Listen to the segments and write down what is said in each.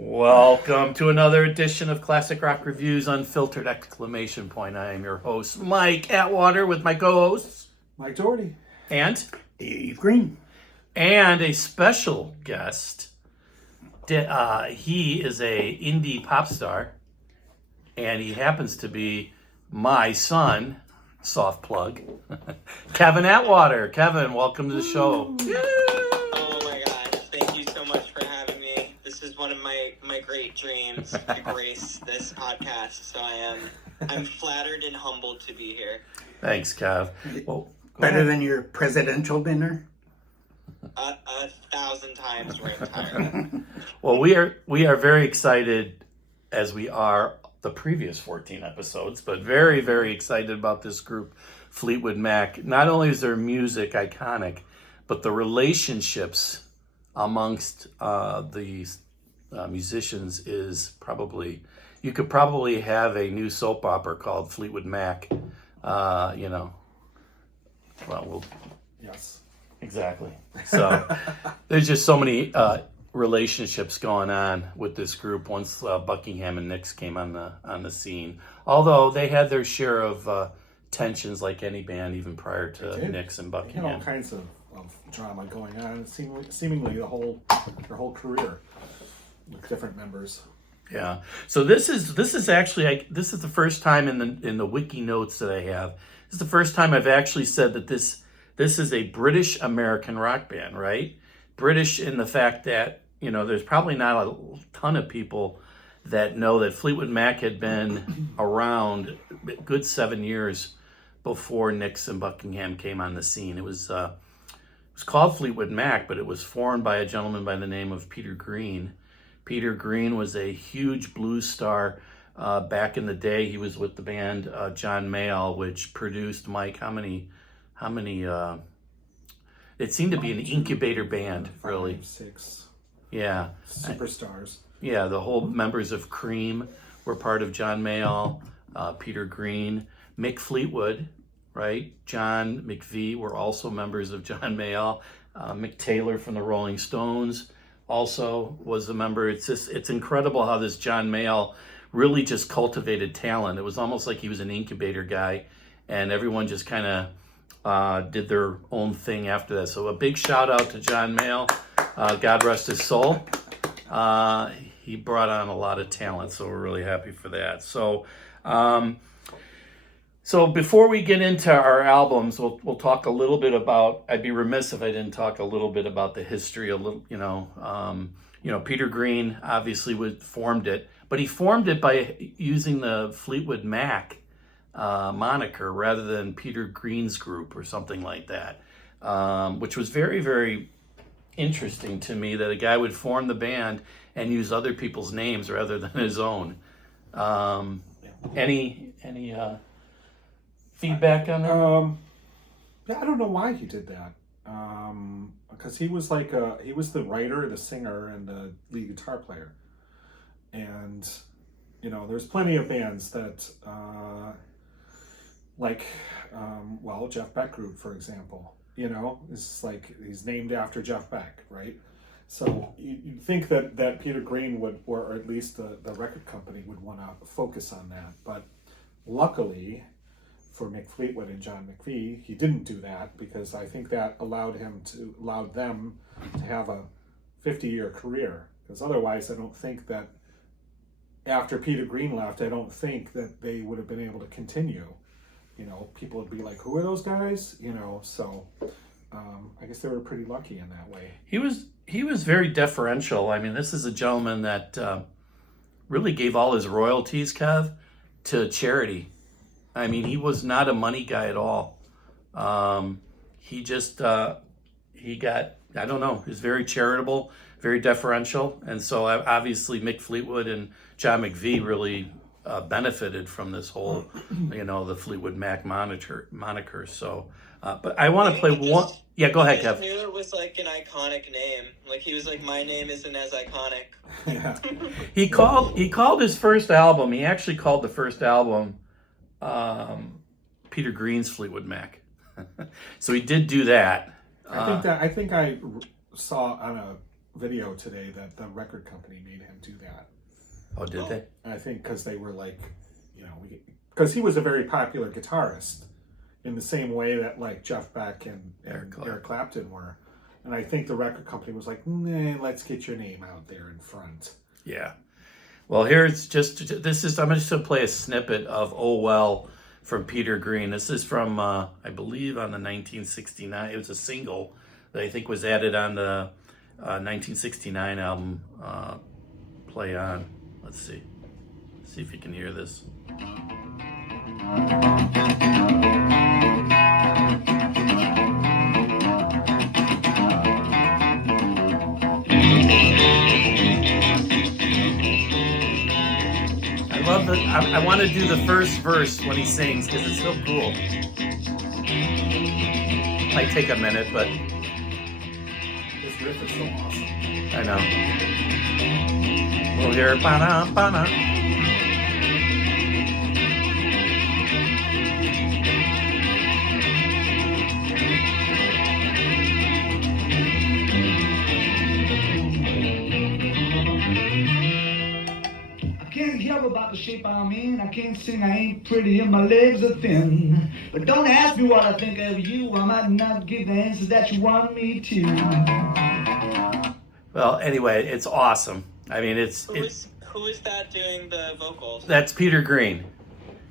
Welcome to another edition of Classic Rock Reviews Unfiltered! I am your host, Mike Atwater, with my co-hosts, Mike Doherty. And Dave Green. And a special guest. He is a indie pop star, and he happens to be my son, soft plug, Kevin Atwater. Kevin, welcome to the show. Oh my gosh, thank you so much for having me. This is one of my great dreams to grace this podcast, so I'm flattered and humbled to be here. Thanks, Kev. Well, Better than your presidential dinner? 1,000 times ranked higher. Well, we are very excited, as we are the previous 14 episodes, but very, very excited about this group, Fleetwood Mac. Not only is their music iconic, but the relationships amongst the musicians is probably, you could probably have a new soap opera called Fleetwood Mac. Yes. Exactly. So there's just so many relationships going on with this group once Buckingham and Nix came on the scene. Although they had their share of tensions, like any band, even prior to Nix and Buckingham. They had all kinds of drama going on, seemingly their whole career with different members. Yeah. So this is actually this is the first time in the wiki notes that I have. This is the first time I've actually said that this is a British American rock band, right? British in the fact that, there's probably not a ton of people that know that Fleetwood Mac had been around a good 7 years before Nix and Buckingham came on the scene. It was called Fleetwood Mac, but it was formed by a gentleman by the name of Peter Green. Peter Green was a huge blues star back in the day. He was with the band John Mayall, which produced, Mike, how many it seemed to be an incubator band, really. 5, 6 Yeah. superstars. Yeah, the whole members of Cream were part of John Mayall, Peter Green, Mick Fleetwood, right? John McVie were also members of John Mayall. Mick Taylor from the Rolling Stones also was a member. It's incredible how this John Mayall really just cultivated talent. It was almost like he was an incubator guy, and everyone just kind of did their own thing after that. So a big shout out to John Mayall. God rest his soul. He brought on a lot of talent, so we're really happy for that. So before we get into our albums, we'll talk a little bit about, I'd be remiss if I didn't talk a little bit about the history, Peter Green obviously formed it, but he formed it by using the Fleetwood Mac moniker rather than Peter Green's group or something like that, which was very, very interesting to me, that a guy would form the band and use other people's names rather than his own. Any feedback on that? I don't know why he did that. Because he was he was the writer, the singer, and the lead guitar player. And, there's plenty of bands that, Jeff Beck Group, for example, is he's named after Jeff Beck, right? So you'd think that Peter Green would, or at least the record company would want to focus on that. But luckily for Mick Fleetwood and John McVie, he didn't do that, because I think that allowed them to have a 50-year career. Because otherwise, I don't think that after Peter Green left, I don't think that they would have been able to continue. People would be like, who are those guys? So I guess they were pretty lucky in that way. He was very deferential. I mean, this is a gentleman that really gave all his royalties, Kev, to charity. I mean, he was not a money guy at all. He just, he was very charitable, very deferential. And so obviously Mick Fleetwood and John McVie really benefited from this whole, the Fleetwood Mac moniker. So, but I want to play one. Yeah, go ahead, Kev. I knew it was an iconic name. He was like, my name isn't as iconic. Yeah. He called his first album. He actually called the first album Peter Green's Fleetwood Mac. So he did do that. I think I saw on video today that the record company made him do that. Oh, did they? And I think because they were like, because he was a very popular guitarist in the same way that like Jeff Beck and Eric Clapton were. And I think the record company was like, nah, let's get your name out there in front. Yeah. Well, I'm just going to play a snippet of Oh Well from Peter Green. This is from, I believe, on the 1969. It was a single that I think was added on the 1969 album, Play On. Let's see. See if you can hear this. I want to do the first verse when he sings because it's so cool. Might take a minute, but This riff is so awesome. I know. We'll hear ba-na, ba-na. I can't yell about the shape I'm in. I can't sing, I ain't pretty, and my legs are thin. But don't ask me what I think of you. I might not give the answers that you want me to. Well, anyway, it's awesome. I mean, Who is that doing the vocals? that's Peter Green.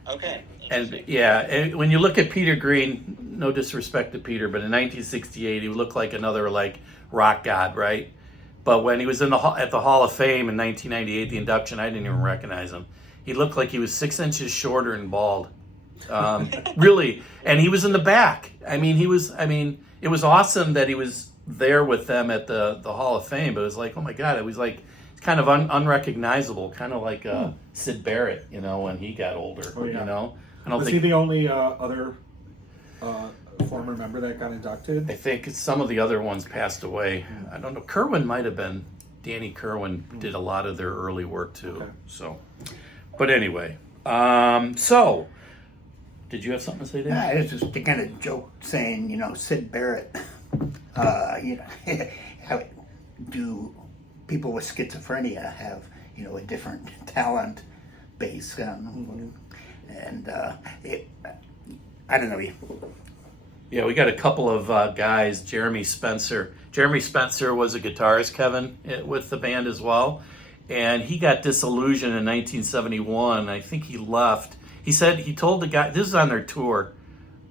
Okay. And yeah, and when you look at Peter Green, no disrespect to Peter, but in 1968 he looked like another like rock god, right? But when he was at the Hall of Fame in 1998, the induction, I didn't even recognize him. He looked like he was 6 inches shorter and bald. Really, and he was in the back. I mean, it was awesome that he was there with them at the Hall of Fame, but it was like, oh my God, it was like it's kind of unrecognizable, kind of like Sid Barrett, when he got older. Oh, yeah. I don't Was think he the only other former member that got inducted? I think some of the other ones passed away. I don't know. Kerwin might have been. Danny Kerwin did a lot of their early work too. Okay. So, but anyway, so did you have something to say there? Yeah, it's just a kind of joke saying, Sid Barrett. How do people with schizophrenia have, a different talent base? I don't know. Yeah, we got a couple of guys. Jeremy Spencer. Jeremy Spencer was a guitarist, Kevin, with the band as well. And he got disillusioned in 1971. I think he left. He told the guy, this is on their tour,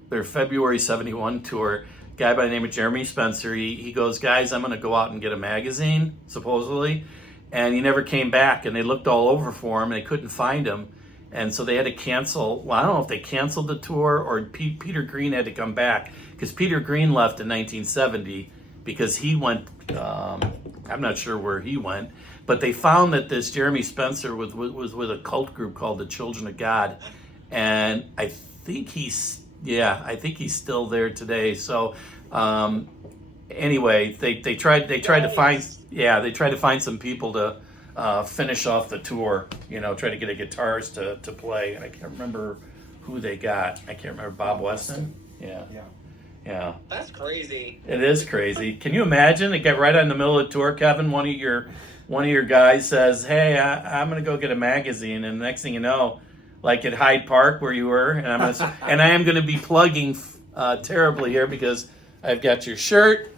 their February 71 tour, guy by the name of Jeremy Spencer. He goes, guys, I'm going to go out and get a magazine, supposedly. And he never came back. And they looked all over for him and they couldn't find him. And so they had to cancel. Well, I don't know if they canceled the tour or Peter Green had to come back because Peter Green left in 1970 because he went. I'm not sure where he went, but they found that this Jeremy Spencer was with a cult group called the Children of God, and I think he's still there today. So anyway, they tried to find some people to finish off the tour, try to get a guitarist to play. I can't remember who they got. I can't remember. Bob Weston? Yeah. That's crazy. It is crazy. Can you imagine? It got right on the middle of the tour, Kevin. One of your guys says, "Hey, I'm gonna go get a magazine," and the next thing you know, like at Hyde Park where you were, and I am gonna be plugging terribly here because I've got your shirt,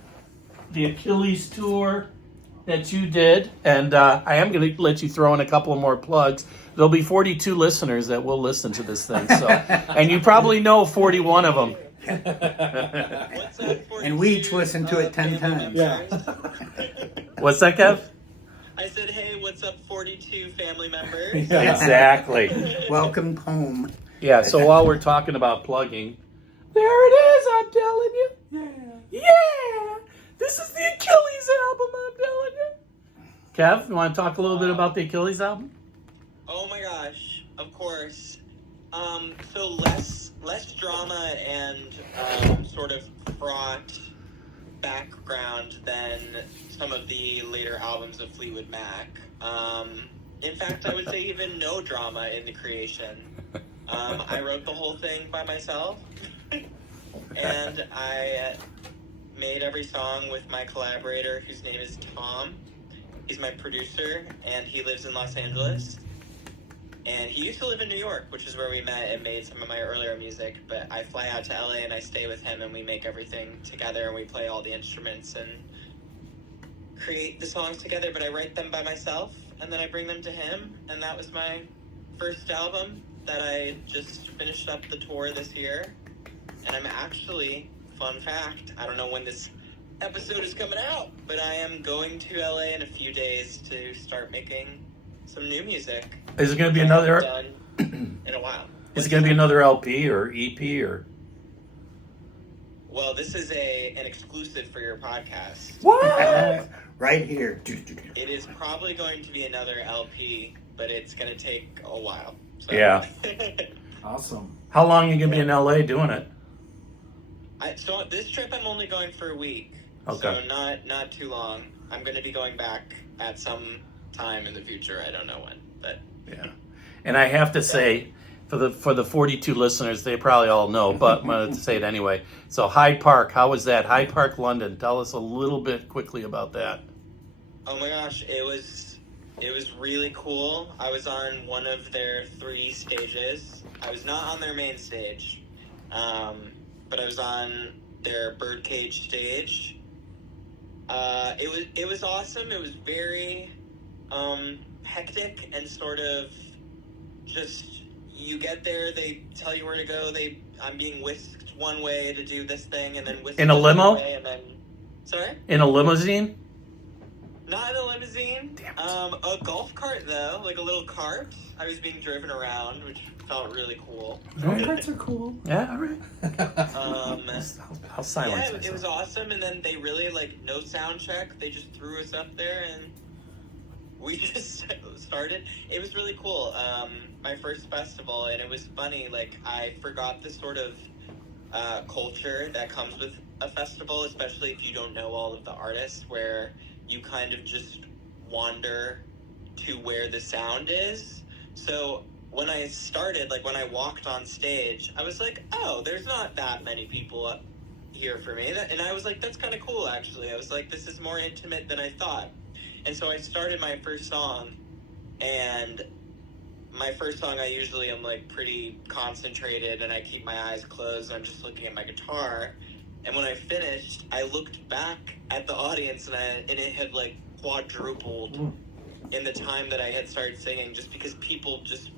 the Achilles tour that you did, and I am going to let you throw in a couple of more plugs. There'll be 42 listeners that will listen to this thing, so and you probably know 41 of them. What's that And we each listened to it 10 times. Yeah. What's that, Kev? I said, hey, what's up, 42 family members? Yeah. Exactly. Welcome home. Yeah, so while we're talking about plugging, there it is, I'm telling you. Yeah! This is the Achilles album, I'm telling you. Kev, you want to talk a little bit about the Achilles album? Oh my gosh, of course. So less drama and sort of fraught background than some of the later albums of Fleetwood Mac. In fact, I would say even no drama in the creation. I wrote the whole thing by myself, and I made every song with my collaborator, whose name is Tom. He's my producer, and he lives in Los Angeles. And he used to live in New York, which is where we met and made some of my earlier music. But I fly out to LA and I stay with him, and we make everything together, and we play all the instruments and create the songs together. But I write them by myself, and then I bring them to him. And that was my first album that I just finished up the tour this year. And I'm actually, fun fact, I don't know when this episode is coming out, but I am going to LA in a few days to start making some new music. Is it going to be another? Done in a while. Is it going to be another LP or EP or? Well, this is an exclusive for your podcast. What? Right here. It is probably going to be another LP, but it's going to take a while. So. Yeah. Awesome. How long are you going to be in LA doing it? So this trip I'm only going for a week. Okay. So not too long. I'm going to be going back at some time in the future. I don't know when, but Yeah. And I have to say, for the 42 listeners, they probably all know, but I'm going to say it anyway. So Hyde Park, how was that? Hyde Park, London. Tell us a little bit quickly about that. oh my gosh, it was really cool. I was on one of their 3 stages. I was not on their main stage, but I was on their birdcage stage. It was awesome. It was very hectic and sort of just, you get there, they tell you where to go. I'm being whisked one way to do this thing, and then whisked In a limo? way, and then, sorry? In a limousine? Not in a limousine. Damn it. A golf cart though, like a little cart. I was being driven around, which felt really cool. Golf carts are cool. Yeah, all right. I'll silence Yeah, myself. it was awesome, and then they really, like, no sound check. They just threw us up there, and we just started. It was really cool. My first festival, and it was funny. Like, I forgot the sort of culture that comes with a festival, especially if you don't know all of the artists, where you kind of just wander to where the sound is. So when I started, like when I walked on stage, I was like, oh, there's not that many people up here for me. And I was like, that's kind of cool, actually. I was like, this is more intimate than I thought. And so I started my first song, and my first song, I usually am like pretty concentrated and I keep my eyes closed and I'm just looking at my guitar. And when I finished, I looked back at the audience, and it had like quadrupled in the time that I had started singing, just because people just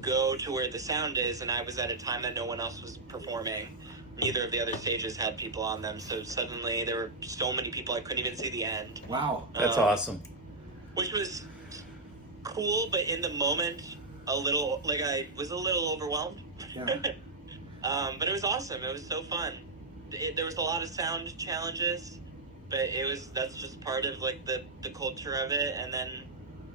go to where the sound is, and I was at a time that no one else was performing. Neither of the other stages had people on them, so suddenly there were so many people I couldn't even see the end. Wow. That's awesome. Which was cool, but in the moment, I was a little overwhelmed. Yeah. But it was awesome. It was so fun. There was a lot of sound challenges, but that's just part of like the culture of it. And then,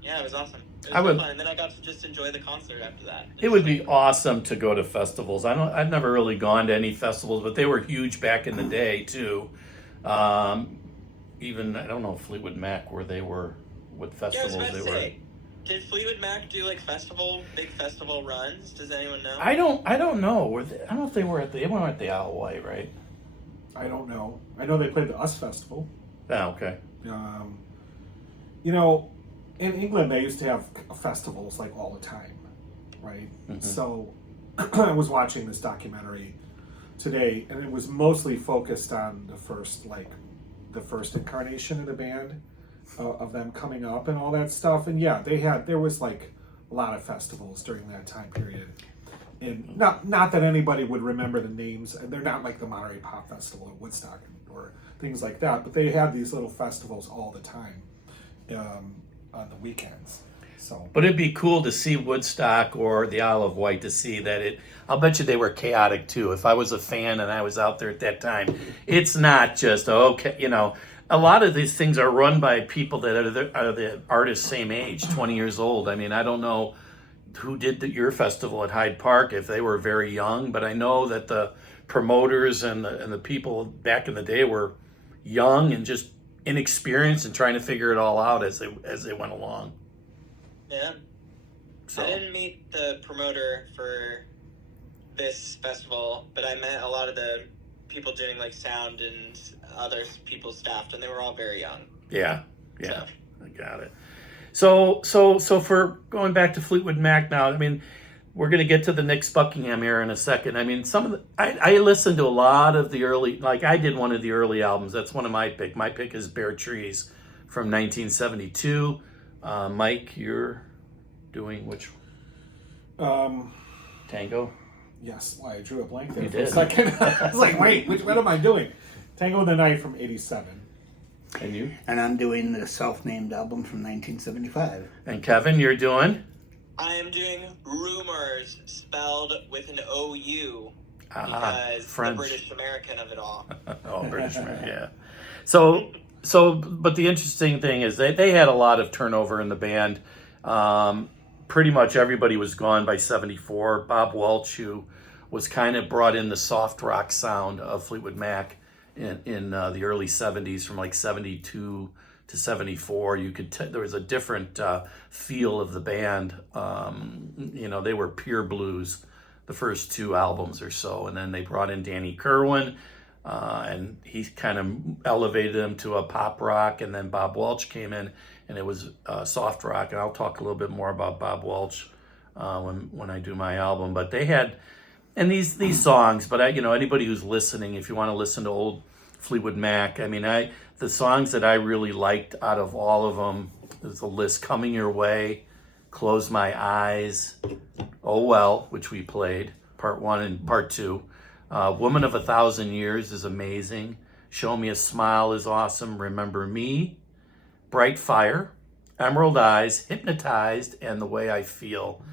yeah, it was awesome. It was fun. And then I got to just enjoy the concert after that. It would be awesome to go to festivals. I've never really gone to any festivals, but they were huge back in the day too. Even I don't know Fleetwood Mac where they were with festivals. Yeah, I was about to say, did Fleetwood Mac do like big festival runs? Does anyone know? I don't know. I don't know if they were they weren't at the Isle of Wight, right? I don't know. I know they played the US Festival. Oh, okay. You know, in England, they used to have festivals like all the time, right? Mhm. So I was watching this documentary today, and it was mostly focused on the first incarnation of the band, of them coming up and all that stuff. And yeah, there was like a lot of festivals during that time period. And not that anybody would remember the names, and they're not like the Monterey Pop Festival or Woodstock or things like that, but they had these little festivals all the time on the weekends. So, But it'd be cool to see Woodstock or the Isle of Wight, to see that I'll bet you they were chaotic too. If I was a fan and I was out there at that time, it's not just, okay, a lot of these things are run by people that are the artist's same age, 20 years old. I mean, I don't know who did your festival at Hyde Park, if they were very young, but I know that the promoters and the people back in the day were young and just inexperienced and trying to figure it all out as they went along. Yeah. So I didn't meet the promoter for this festival, but I met a lot of the people doing like sound and other people's staff, and they were all very young. Yeah, So. I got it. So for going back to Fleetwood Mac now, I mean, we're going to get to the Nick's Buckingham era in a second. I mean, I listened to a lot of the early, like I did one of the early albums. That's one of my pick. My pick is Bare Trees from 1972. Mike, you're doing which? Tango? Yes, well, I drew a blank there You for did. a second. I was like, wait, what am I doing? Tango in the Night from 87. And you? And I'm doing the self-named album from 1975. And Kevin, you're doing? I am doing Rumors, spelled with an O-U, because French. the British American of it all. Oh, British man, yeah. So, but the interesting thing is they had a lot of turnover in the band. Pretty much everybody was gone by 74. Bob Welch, who was kind of brought in the soft rock sound of Fleetwood Mac in the early 70s, from like 72 to 74. You could there was a different feel of the band. They were pure blues the first two albums or so, and then they brought in Danny Kerwin, and he kind of elevated them to a pop rock, and then Bob Welch came in, and it was soft rock. And I'll talk a little bit more about Bob Welch when I do my album. But they had, and these songs. But anybody who's listening, if you want to listen to old Fleetwood Mac, I mean, the songs that I really liked out of all of them, there's a list: Coming Your Way, Close My Eyes, Oh Well, which we played, part 1 and part 2. Woman of 1,000 Years is amazing. Show Me a Smile is awesome. Remember Me, Bright Fire, Emerald Eyes, Hypnotized, and The Way I Feel.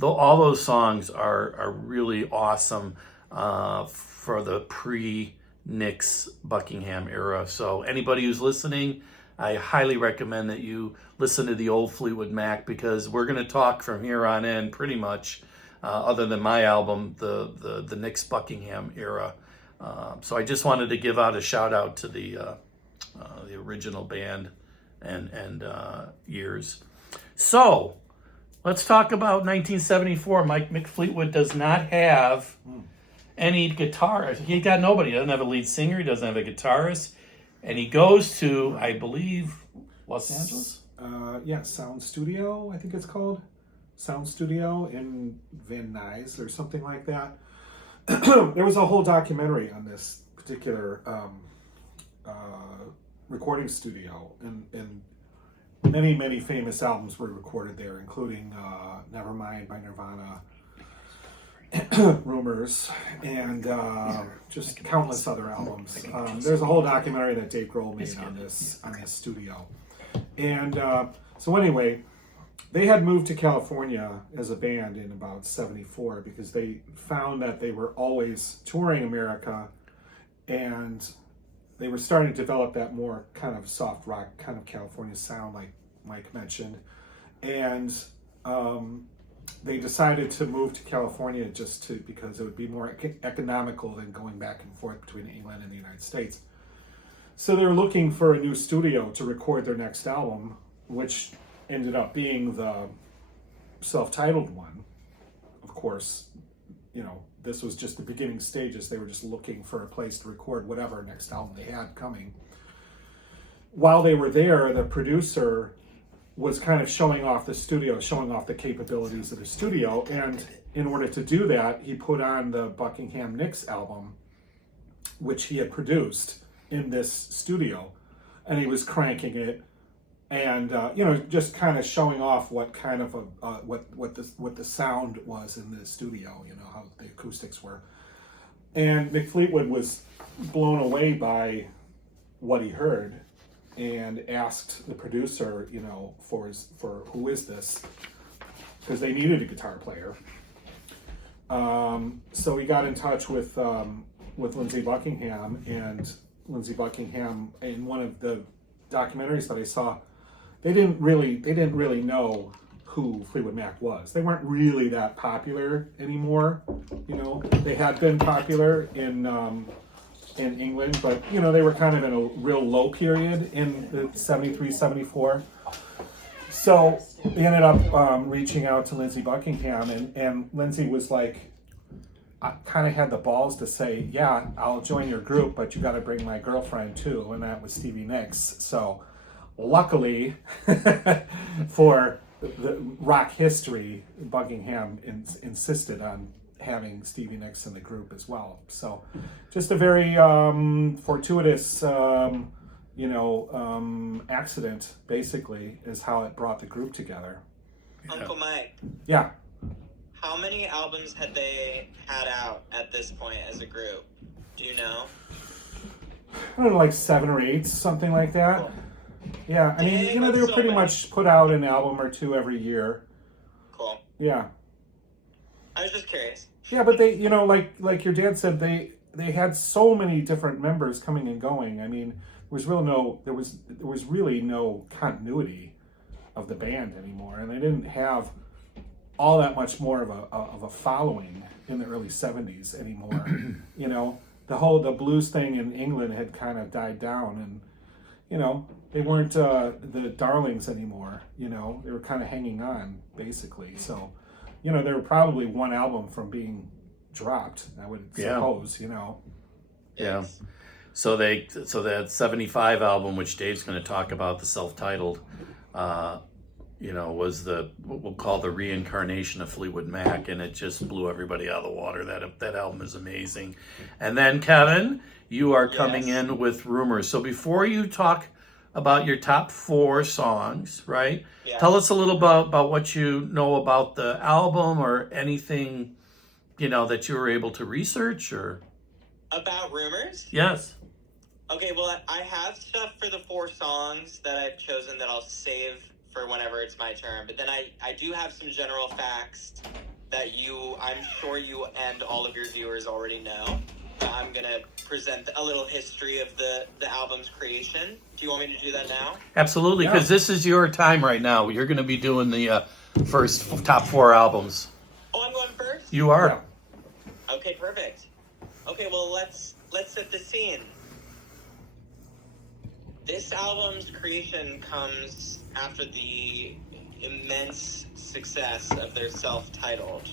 All those songs are really awesome for the pre-Nick's Buckingham era. So anybody who's listening, I highly recommend that you listen to the old Fleetwood Mac, because we're going to talk from here on in pretty much, other than my album, the Nick's Buckingham era. So I just wanted to give out a shout out to the original band and years. So let's talk about 1974. Mick Fleetwood does not have any guitarist. He got nobody. He doesn't have a lead singer. He doesn't have a guitarist. And he goes to, I believe, Los Angeles? Sound Studio, I think it's called. Sound Studio in Van Nuys or something like that. There was a whole documentary on this particular recording studio, and many famous albums were recorded there, including Nevermind by Nirvana, Rumors, and just countless other albums. There's a whole documentary that Dave Grohl made on this studio. And so anyway, they had moved to California as a band in about 74 because they found that they were always touring America, and they were starting to develop that more kind of soft rock, kind of California sound, like Mike mentioned. And they decided to move to California because it would be more economical than going back and forth between England and the United States. So they were looking for a new studio to record their next album, which ended up being the self-titled one. Of course, this was just the beginning stages. They were just looking for a place to record whatever next album they had coming. While they were there, the producer was kind of showing off the studio, showing off the capabilities of the studio. And in order to do that, he put on the Buckingham Nicks album, which he had produced in this studio. And he was cranking it and, just kind of showing off what kind of what the sound was in the studio, how the acoustics were. And Mick Fleetwood was blown away by what he heard, and asked the producer, for who is this? Because they needed a guitar player. So he got in touch with Lindsey Buckingham, and Lindsey Buckingham, in one of the documentaries that I saw, they didn't really know who Fleetwood Mac was. They weren't really that popular anymore. They had been popular in England, but they were kind of in a real low period in the 73, 74. So they ended up reaching out to Lindsey Buckingham, and Lindsey was like, kind of had the balls to say, yeah, I'll join your group, but you got to bring my girlfriend too, and that was Stevie Nicks. So luckily for the rock history, Buckingham insisted on having Stevie Nicks in the group as well. So just a very fortuitous accident, basically, is how it brought the group together. Uncle Mike, Yeah. how many albums had they had out at this point as a group? Do you know? I don't know, like 7 or 8, something like that. Cool. Yeah, I mean, Dang, they that's were so pretty many. much put out an album or 2 every year. Cool. Yeah. I was just curious. Yeah, but they, like your dad said, they had so many different members coming and going. I mean, there was really no continuity of the band anymore, and they didn't have all that much more of a following in the early 70s anymore. The blues thing in England had kind of died down, and they weren't the darlings anymore. They were kind of hanging on, basically. So they were probably one album from being dropped, I would suppose. Yeah. So that 75 album, which Dave's going to talk about, the self-titled, was what we'll call the reincarnation of Fleetwood Mac, and it just blew everybody out of the water. That album is amazing. And then, Kevin, you are coming in with Rumors. So before you talk about your top 4 songs, right? Yeah. Tell us a little about what you know about the album, or anything, that you were able to research, or... About Rumors? Yes. Okay, well, I have stuff for the 4 songs that I've chosen that I'll save for whenever it's my turn. But then I do have some general facts that I'm sure you and all of your viewers already know. I'm going to present a little history of the album's creation. Do you want me to do that now? Absolutely, because this is your time right now. You're going to be doing the first top 4 albums. Oh, I'm going first? You are. Yeah. Okay, perfect. Okay, well, let's set the scene. This album's creation comes after the immense success of their self-titled,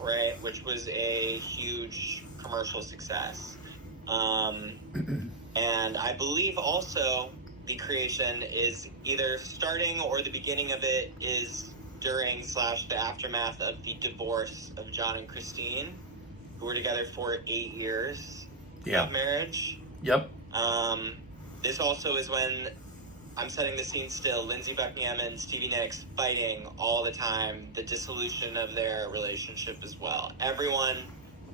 right, which was a huge commercial success. And I believe also the creation is either starting or the beginning of it is during / the aftermath of the divorce of John and Christine, who were together for 8 years of marriage. Yep. This also is when, I'm setting the scene still, Lindsey Buckingham and Stevie Nicks fighting all the time, the dissolution of their relationship as well. Everyone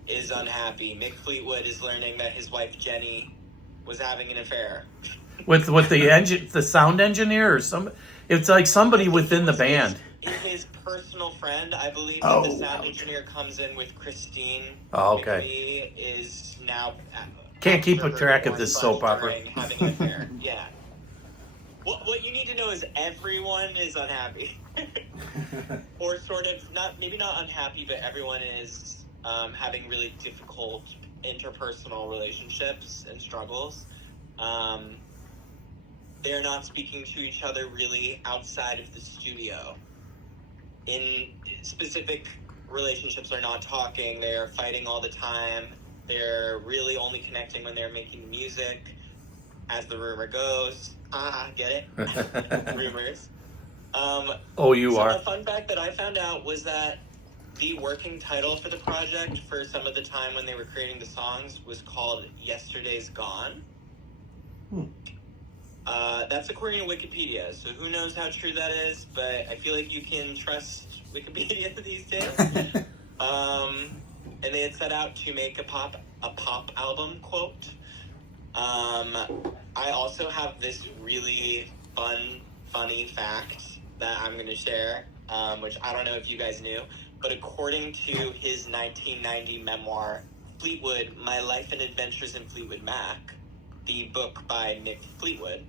is unhappy. Mick Fleetwood is learning that his wife Jenny was having an affair. With the sound engineer, or it's like somebody within the band. His personal friend, I believe, Oh, the sound engineer comes in with Christine. Oh, okay. McVie is now Can't keep a track of this soap opera. Having an affair. Yeah. What you need to know is everyone is unhappy, or sort of maybe not unhappy, but everyone is having really difficult interpersonal relationships and struggles. They're not speaking to each other really outside of the studio. In specific relationships, they're not talking. They are fighting all the time. They're really only connecting when they're making music, as the rumor goes. Get it? Rumors. You are. A fun fact that I found out was that the working title for the project for some of the time when they were creating the songs was called Yesterday's Gone. That's according to Wikipedia, so who knows how true that is, but I feel like you can trust Wikipedia these days. And they had set out to make a pop album, quote. I also have this really funny fact that I'm going to share, which I don't know if you guys knew, but according to his 1990 memoir, Fleetwood, My Life and Adventures in Fleetwood Mac, the book by Mick Fleetwood,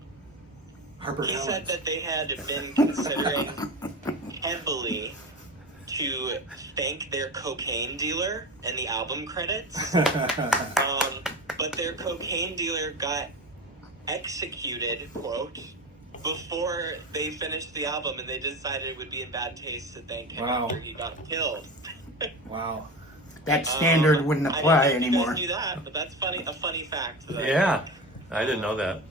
he said that they had been considering heavily to thank their cocaine dealer in the album credits, but their cocaine dealer got executed, quote, before they finished the album, and they decided it would be in bad taste to thank him after he got killed. Wow. that standard wouldn't apply I didn't know anymore. you guys knew that, but that's funny. A funny fact. That Yeah, I didn't know that.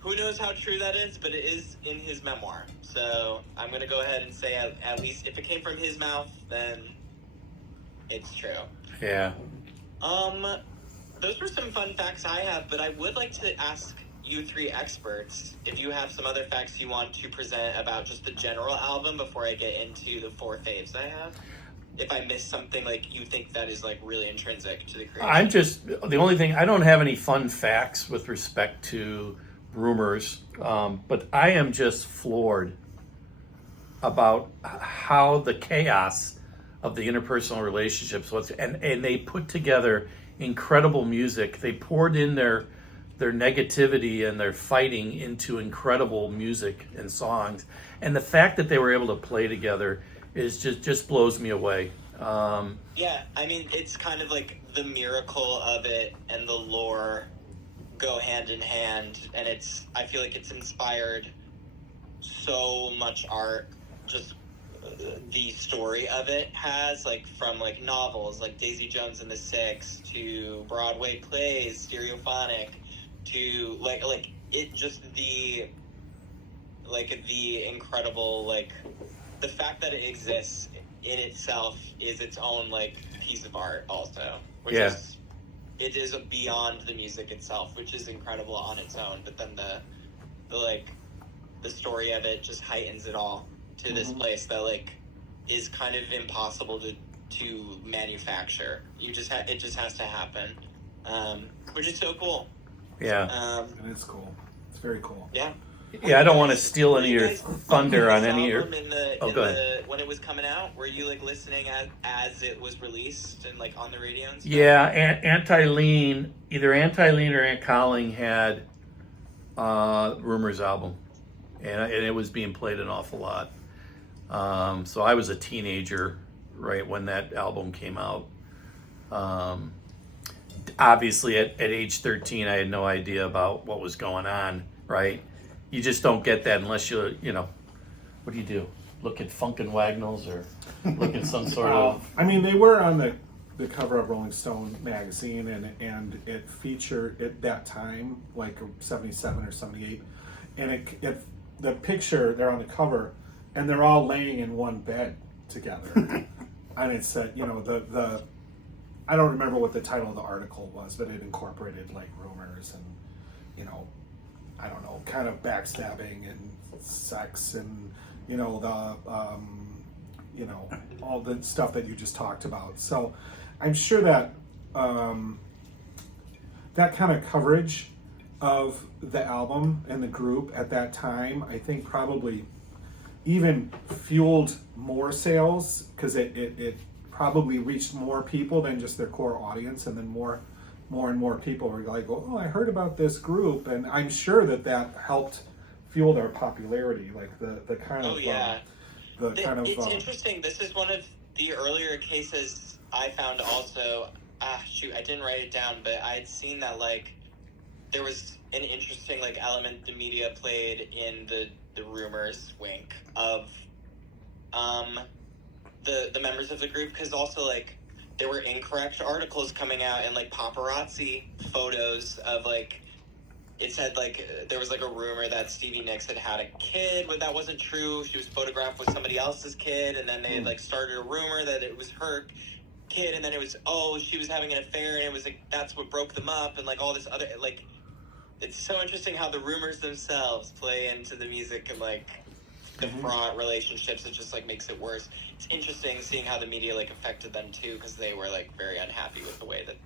Who knows how true that is, but it is in his memoir. So I'm going to go ahead and say at least if it came from his mouth, then it's true. Yeah. Those were some fun facts I have, but I would like to ask you three experts if you have some other facts you want to present about just the general album before I get into the 4 faves I have. If I missed something like you think that is like really intrinsic to the creation. The only thing, I don't have any fun facts with respect to Rumors, but I am just floored about how the chaos of the interpersonal relationships was, and they put together incredible music. They poured in their negativity and their fighting into incredible music and songs, and the fact that they were able to play together is just blows me away. Yeah, I mean, it's kind of like the miracle of it and the lore go hand in hand, and I feel like it's inspired so much art. Just the story of it has, like, from like novels like Daisy Jones and the Six to Broadway plays, Stereophonic, to like it just the incredible, like, the fact that it exists in itself is its own like piece of art also, which is it is beyond the music itself, which is incredible on its own, but then the story of it just heightens it all to this place that like is kind of impossible to manufacture. It just has to happen, which is so cool. Yeah. And it's cool. It's very cool. Yeah. Yeah, I don't want to steal any of your thunder on any of your... Go ahead. When it was coming out, were you like listening as it was released and like on the radio and stuff? Yeah, Anti-Lean, either Anti-Lean or Aunt Colling had Rumors album, and it was being played an awful lot. So I was a teenager right when that album came out. Obviously, at age 13, I had no idea about what was going on, right? You just don't get that unless what do you do? Look at Funkin' Wagnalls or look at some sort of... I mean, they were on the cover of Rolling Stone magazine, and it featured at that time, like 77 or 78, and the picture, they're on the cover, and they're all laying in one bed together. And it said, I don't remember what the title of the article was, but it incorporated like rumors and, I don't know, kind of backstabbing and sex and, all the stuff that you just talked about. So I'm sure that that kind of coverage of the album and the group at that time, I think probably even fueled more sales, because it probably reached more people than just their core audience, and then more and more people were like, oh, I heard about this group, and I'm sure that helped fuel their popularity, like the kind of it's interesting. This is one of the earlier cases I found also. I didn't write it down, but I had seen that like there was an interesting like element the media played in the rumors wink of the members of the group, because also like there were incorrect articles coming out and like paparazzi photos of like, it said like there was like a rumor that Stevie Nicks had a kid, but that wasn't true. She was photographed with somebody else's kid, and then they had like started a rumor that it was her kid, and then it was, oh, she was having an affair, and it was like that's what broke them up, and like all this other, like, it's so interesting how the rumors themselves play into the music and like the front relationships. It just like makes it worse. It's interesting seeing how the media like affected them too, because they were like very unhappy with the way that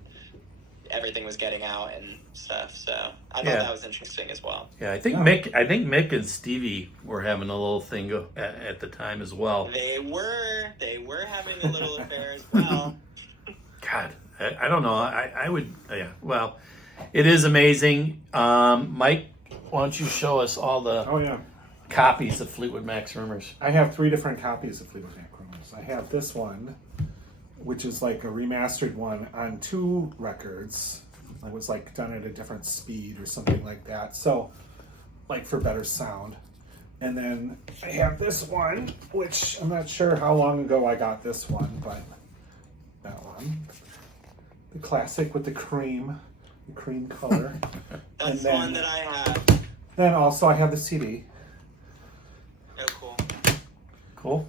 everything was getting out and stuff. So I thought that was interesting as well. Yeah, I think Mick and Stevie were having a little thing at the time as well. They were having a little affair as well. God, I don't know. I would, well, it is amazing. Mike, why don't you show us all the copies of Fleetwood Mac's Rumors? I have 3 different copies of Fleetwood Mac Rumors. I have this one, which is like a remastered one on 2 records. It was like done at a different speed or something like that. So, like for better sound. And then I have this one, which I'm not sure how long ago I got this one, but that one. one, the classic with the cream color. That's And the then- one that I have. Then also I have the CD. Oh, cool. Cool.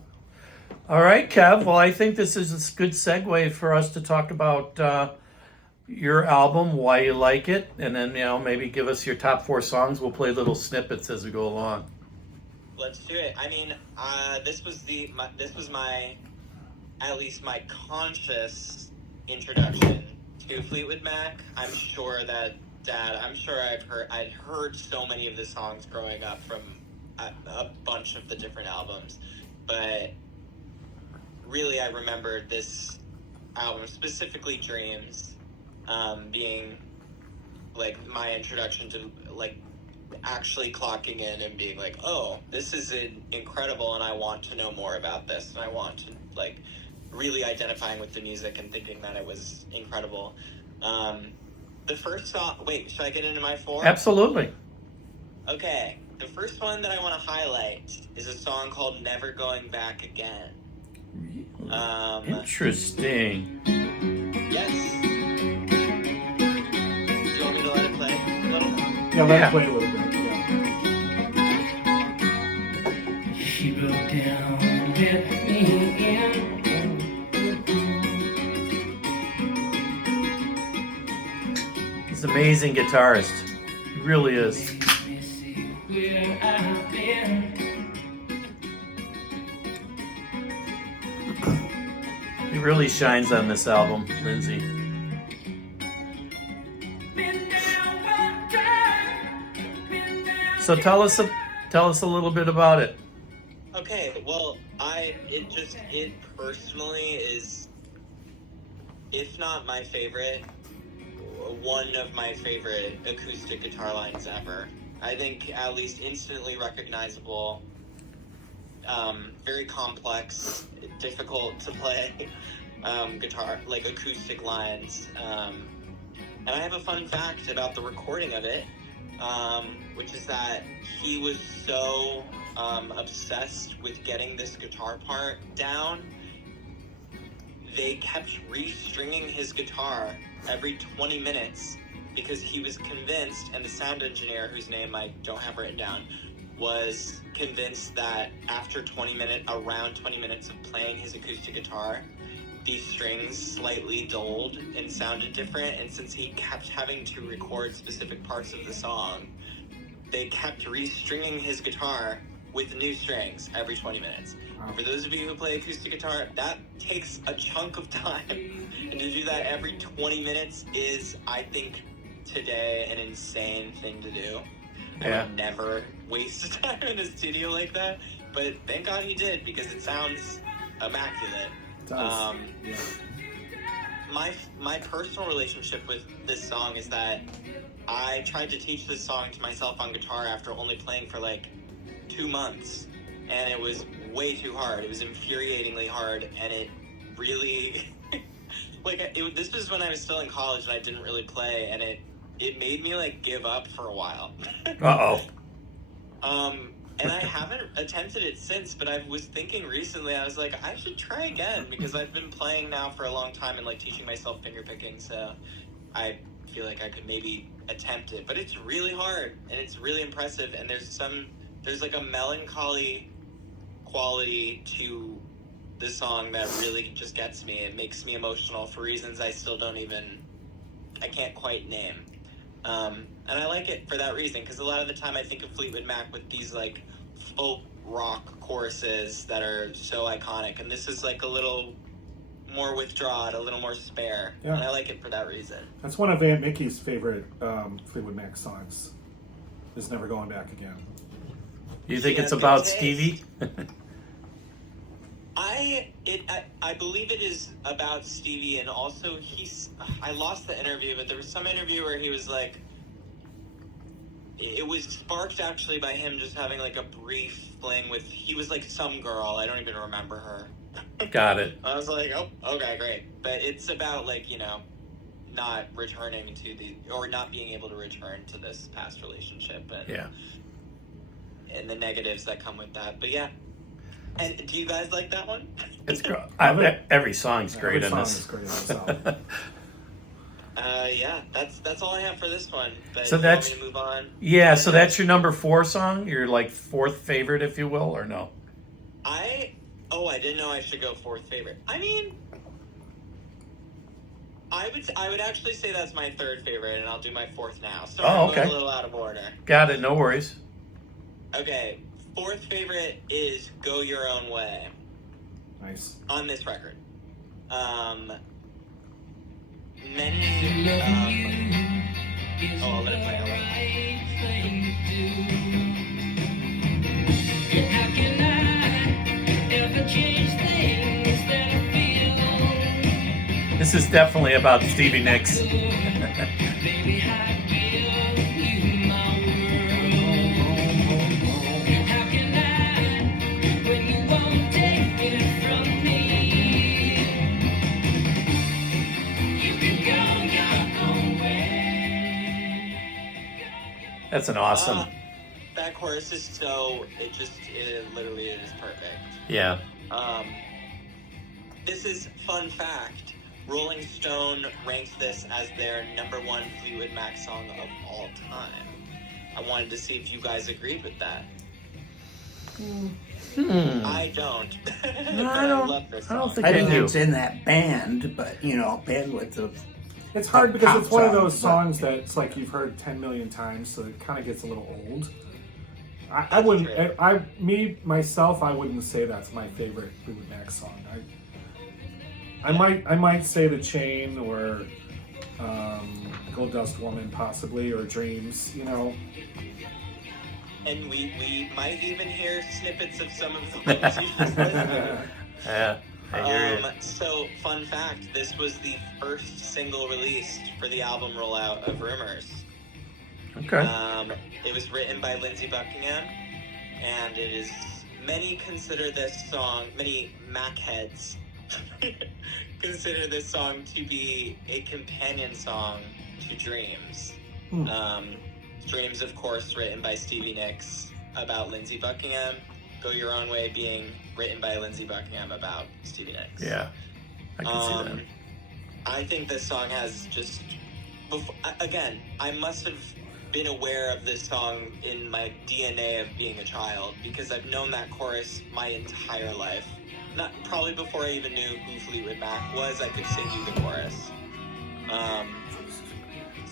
All right, Kev. Well, I think this is a good segue for us to talk about your album, why you like it, and then maybe give us your top 4 songs. We'll play little snippets as we go along. Let's do it. I mean, this was my at least my conscious introduction to Fleetwood Mac. I'm sure that I'd heard so many of the songs growing up from a bunch of the different albums, but really I remembered this album, specifically Dreams, being like my introduction to like actually clocking in and being like, oh, this is incredible and I want to know more about this, and I want to like really identifying with the music and thinking that it was incredible. The first song, wait, should I get into my 4? Absolutely. Okay, the first one that I want to highlight is a song called Never Going Back Again. Interesting. Yes. Do you want me to let it play a little? Yeah, let Yeah. it play a little bit. Yeah. She broke down and let me in. He's an amazing guitarist. He really is. Let me see where I've been. He really shines on this album, Lindsay. Been down one time, been down. So tell us a little bit about it. Okay, well, it personally is, if not my favorite, one of my favorite acoustic guitar lines ever. I think at least instantly recognizable, very complex, difficult to play guitar, like acoustic lines. And I have a fun fact about the recording of it, which is that he was so obsessed with getting this guitar part down, they kept restringing his guitar every 20 minutes because he was convinced, and the sound engineer, whose name I don't have written down, was convinced that after around 20 minutes of playing his acoustic guitar, these strings slightly dulled and sounded different, and since he kept having to record specific parts of the song, they kept restringing his guitar with new strings every 20 minutes. Wow. For those of you who play acoustic guitar, that takes a chunk of time. And to do that every 20 minutes is, I think, today an insane thing to do. Yeah. I would never waste time in a studio like that. But thank God he did, because it sounds immaculate. It does. Yeah. My personal relationship with this song is that I tried to teach this song to myself on guitar after only playing for like 2 months, and it was way too hard. It was infuriatingly hard, and it really this was when I was still in college and I didn't really play, and it made me like give up for a while. Uh-oh. And I haven't attempted it since, but I was thinking recently, I was like, I should try again, because I've been playing now for a long time and like teaching myself finger picking, so I feel like I could maybe attempt it. But it's really hard, and it's really impressive, and there's like a melancholy quality to the song that really just gets me. It makes me emotional for reasons I can't quite name. And I like it for that reason, because a lot of the time I think of Fleetwood Mac with these like folk rock choruses that are so iconic, and this is like a little more withdrawn, a little more spare, Yeah. and I like it for that reason. That's one of Aunt Mickey's favorite Fleetwood Mac songs. Is Never Going Back Again. You think She it's has about good taste. Stevie? I believe it is about Stevie, and also I lost the interview, but there was some interview where he was like, it was sparked actually by him just having like a brief fling with, he was like some girl, I don't even remember her. Got it. I was like, oh, okay, great. But it's about like, not returning or not being able to return to this past relationship, and Yeah. and the negatives that come with that. But yeah. And do you guys like that one? It's great. Love it. Every song's great Every in song this. is great on this album. Yeah, that's all I have for this one. But So if you want that's- me to move on. Yeah, so that's your number 4 song? Your like 4th favorite, if you will, or no? I didn't know I should go 4th favorite. I mean, I would actually say that's my 3rd favorite, and I'll do my 4th now. So Oh, I'm okay. going a little out of order. Got it, no worries. Okay, 4th favorite is "Go Your Own Way" Nice. on this record. I'll let it play. This is definitely about Stevie Nicks. That's an awesome. That chorus is so it literally is perfect. Yeah. This is fun fact. Rolling Stone ranks this as their number 1 Fleetwood Mac song of all time. I wanted to see if you guys agreed with that. I don't. I don't- love this I don't song. think I I think do. it's in that band, but bandwidth of It's hard because pop it's one of song, those but- songs that's like you've heard 10 million times, so it kind of gets a little old. I That's wouldn't. true. Myself, I wouldn't say that's my favorite Fleetwood Mac song. I might say The Chain or Gold Dust Woman, possibly, or Dreams. And we might even hear snippets of some of the ones you just listened to. Yeah, I hear you. So, fun fact, this was the first single released for the album rollout of Rumors. Okay. It was written by Lindsey Buckingham, and it is, many Mac heads consider this song to be a companion song to Dreams. Dreams, of course, written by Stevie Nicks about Lindsey Buckingham. Go Your Own Way being written by Lindsey Buckingham about Stevie Nicks. Yeah, I can see that. I think this song has just... Again, I must have been aware of this song in my DNA of being a child, because I've known that chorus my entire life. Probably before I even knew who Fleetwood Mac was, I could sing you the chorus.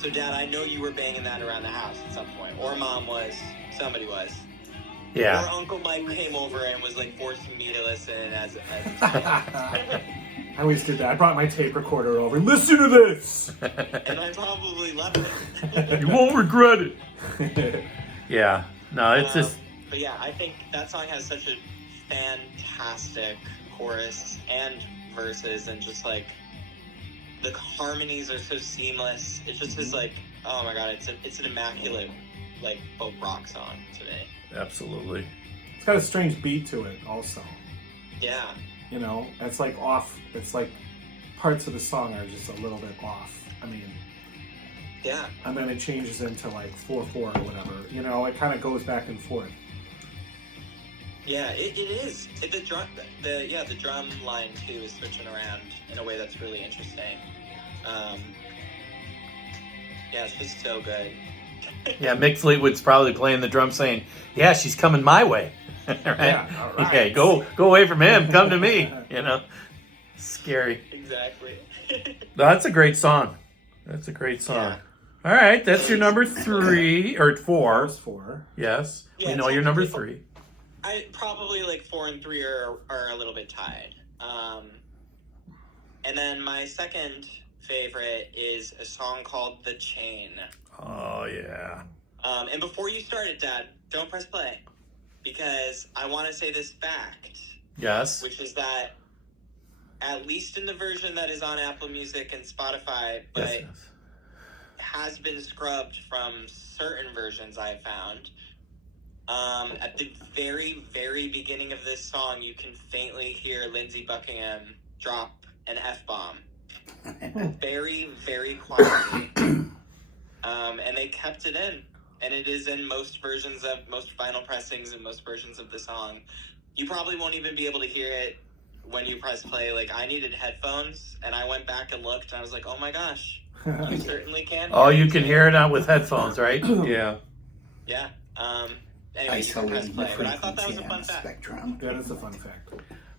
So, Dad, I know you were banging that around the house at some point. Or Mom was. Somebody was. Yeah. Or Uncle Mike came over and was, like, forcing me to listen as I always did that. I brought my tape recorder over. Listen to this. and I probably loved it. You won't regret it. Yeah. No, it's just... But yeah, I think that song has such a fantastic chorus and verses, and just like the harmonies are so seamless. It just is like, oh my god, it's an immaculate like folk rock song to me. Absolutely. It's got a strange beat to it, also. Yeah. It's like off. It's like parts of the song are just a little bit off. I mean, Yeah. and then it changes into like 4/4 or whatever. It kind of goes back and forth. Yeah, it is. The drum line too is switching around in a way that's really interesting. Yeah, it's just so good. Yeah, Mick Fleetwood's probably playing the drum saying, yeah, she's coming my way. Right? Yeah, all right. Okay, go away from him, come to me. Scary. Exactly. No, that's a great song. That's a great song. Yeah. All right, that's your number 3 or 4. There's 4. Yes, Yeah, we know your number technically 3. I probably like 4 and 3 are a little bit tied. And then my second favorite is a song called "The Chain." Oh yeah. And before you start it, Dad, don't press play, because I want to say this fact, Yes. which is that at least in the version that is on Apple Music and Spotify, but Yes. has been scrubbed from certain versions I found. At the very, very beginning of this song, you can faintly hear Lindsey Buckingham drop an F-bomb. Very, very quietly. And they kept it in. And it is in most vinyl pressings and most versions of the song. You probably won't even be able to hear it when you press play. Like, I needed headphones, and I went back and looked, and I was like, oh my gosh, you certainly can. Oh, you can hear it out with headphones, right? Yeah. Yeah. Anyway, you can press Isolating the play. But I thought that was frequency a and fun the fact. spectrum. That is a fun fact.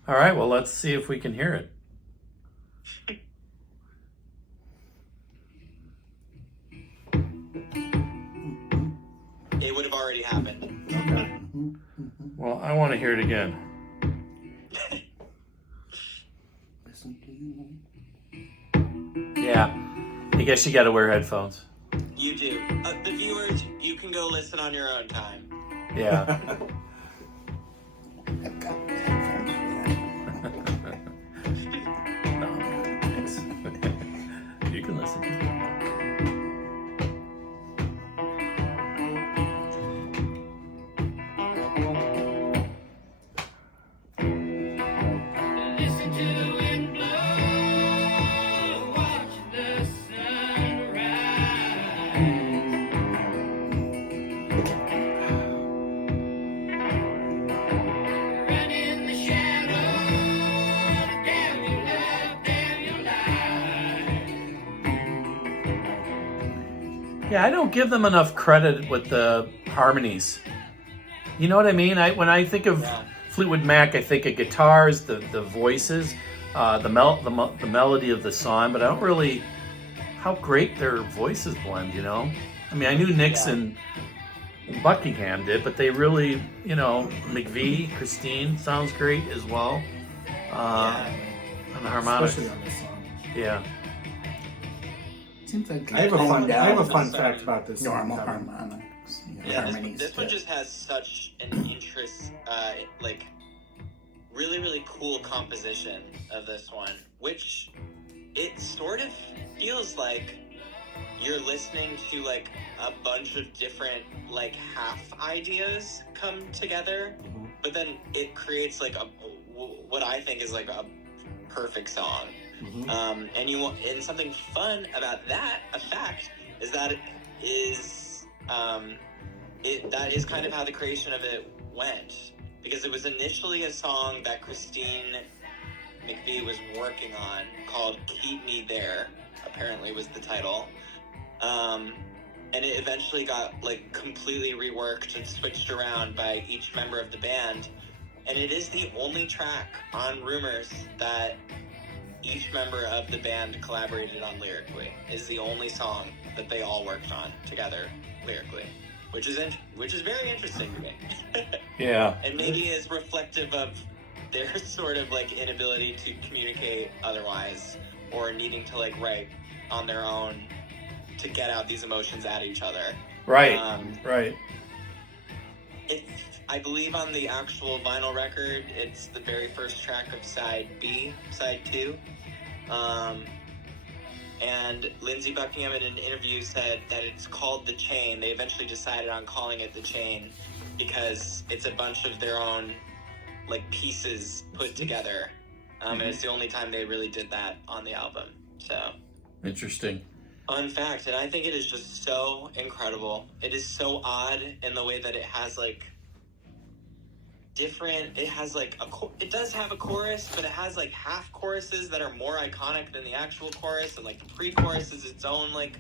All right, well, let's see if we can hear it. It would have already happened. Okay. Well, I want to hear it again. Listen to you. Yeah. I guess you got to wear headphones. You do. The viewers, you can go listen on your own time. Yeah. I've got headphones for that. No, thanks. You can listen. Listen to the wind blow, watch the sun rise. Run in the shadows, damn your love, damn your life. Yeah, I don't give them enough credit with the harmonies. You know what I mean? When I think of Yeah. Fleetwood Mac, I think of guitars, the voices, the melody of the song, but I don't really how great their voices blend. You know, I mean, I knew Nixon, Buckingham did, but they really, you know, McVie, Christine sounds great as well. Yeah. On the harmonics. Especially on this song. Yeah. Seems like I have a fun Sorry. fact about this song. normal Kevin. harmonics. Yeah, harmonies. this one just has such an interest, like, really, really cool composition of this one, which it sort of feels like you're listening to, like, a bunch of different, like, half ideas come together, but then it creates, like, what I think is, like, a perfect song. And something fun about that, a fact, is that it is, that is kind of how the creation of it went, because it was initially a song that Christine McVie was working on called Keep Me There, apparently was the title. And it eventually got, like, completely reworked and switched around by each member of the band. And it is the only track on Rumors that each member of the band collaborated on lyrically. It's the only song that they all worked on together lyrically, which is very interesting to me. Yeah. And maybe is reflective of their sort of, like, inability to communicate otherwise, or needing to, like, write on their own to get out these emotions at each other. Right. Um, Right. I believe on the actual vinyl record, it's the very first track of side B, side 2. And Lindsey Buckingham in an interview said that it's called The Chain. They eventually decided on calling it The Chain because it's a bunch of their own, like, pieces put together. And it's the only time they really did that on the album. So, Interesting. fun fact. And I think it is just so incredible. It is so odd in the way that it has, like, different, it has, like, it does have a chorus, but it has, like, half choruses that are more iconic than the actual chorus, and, like, the pre-chorus is its own, like,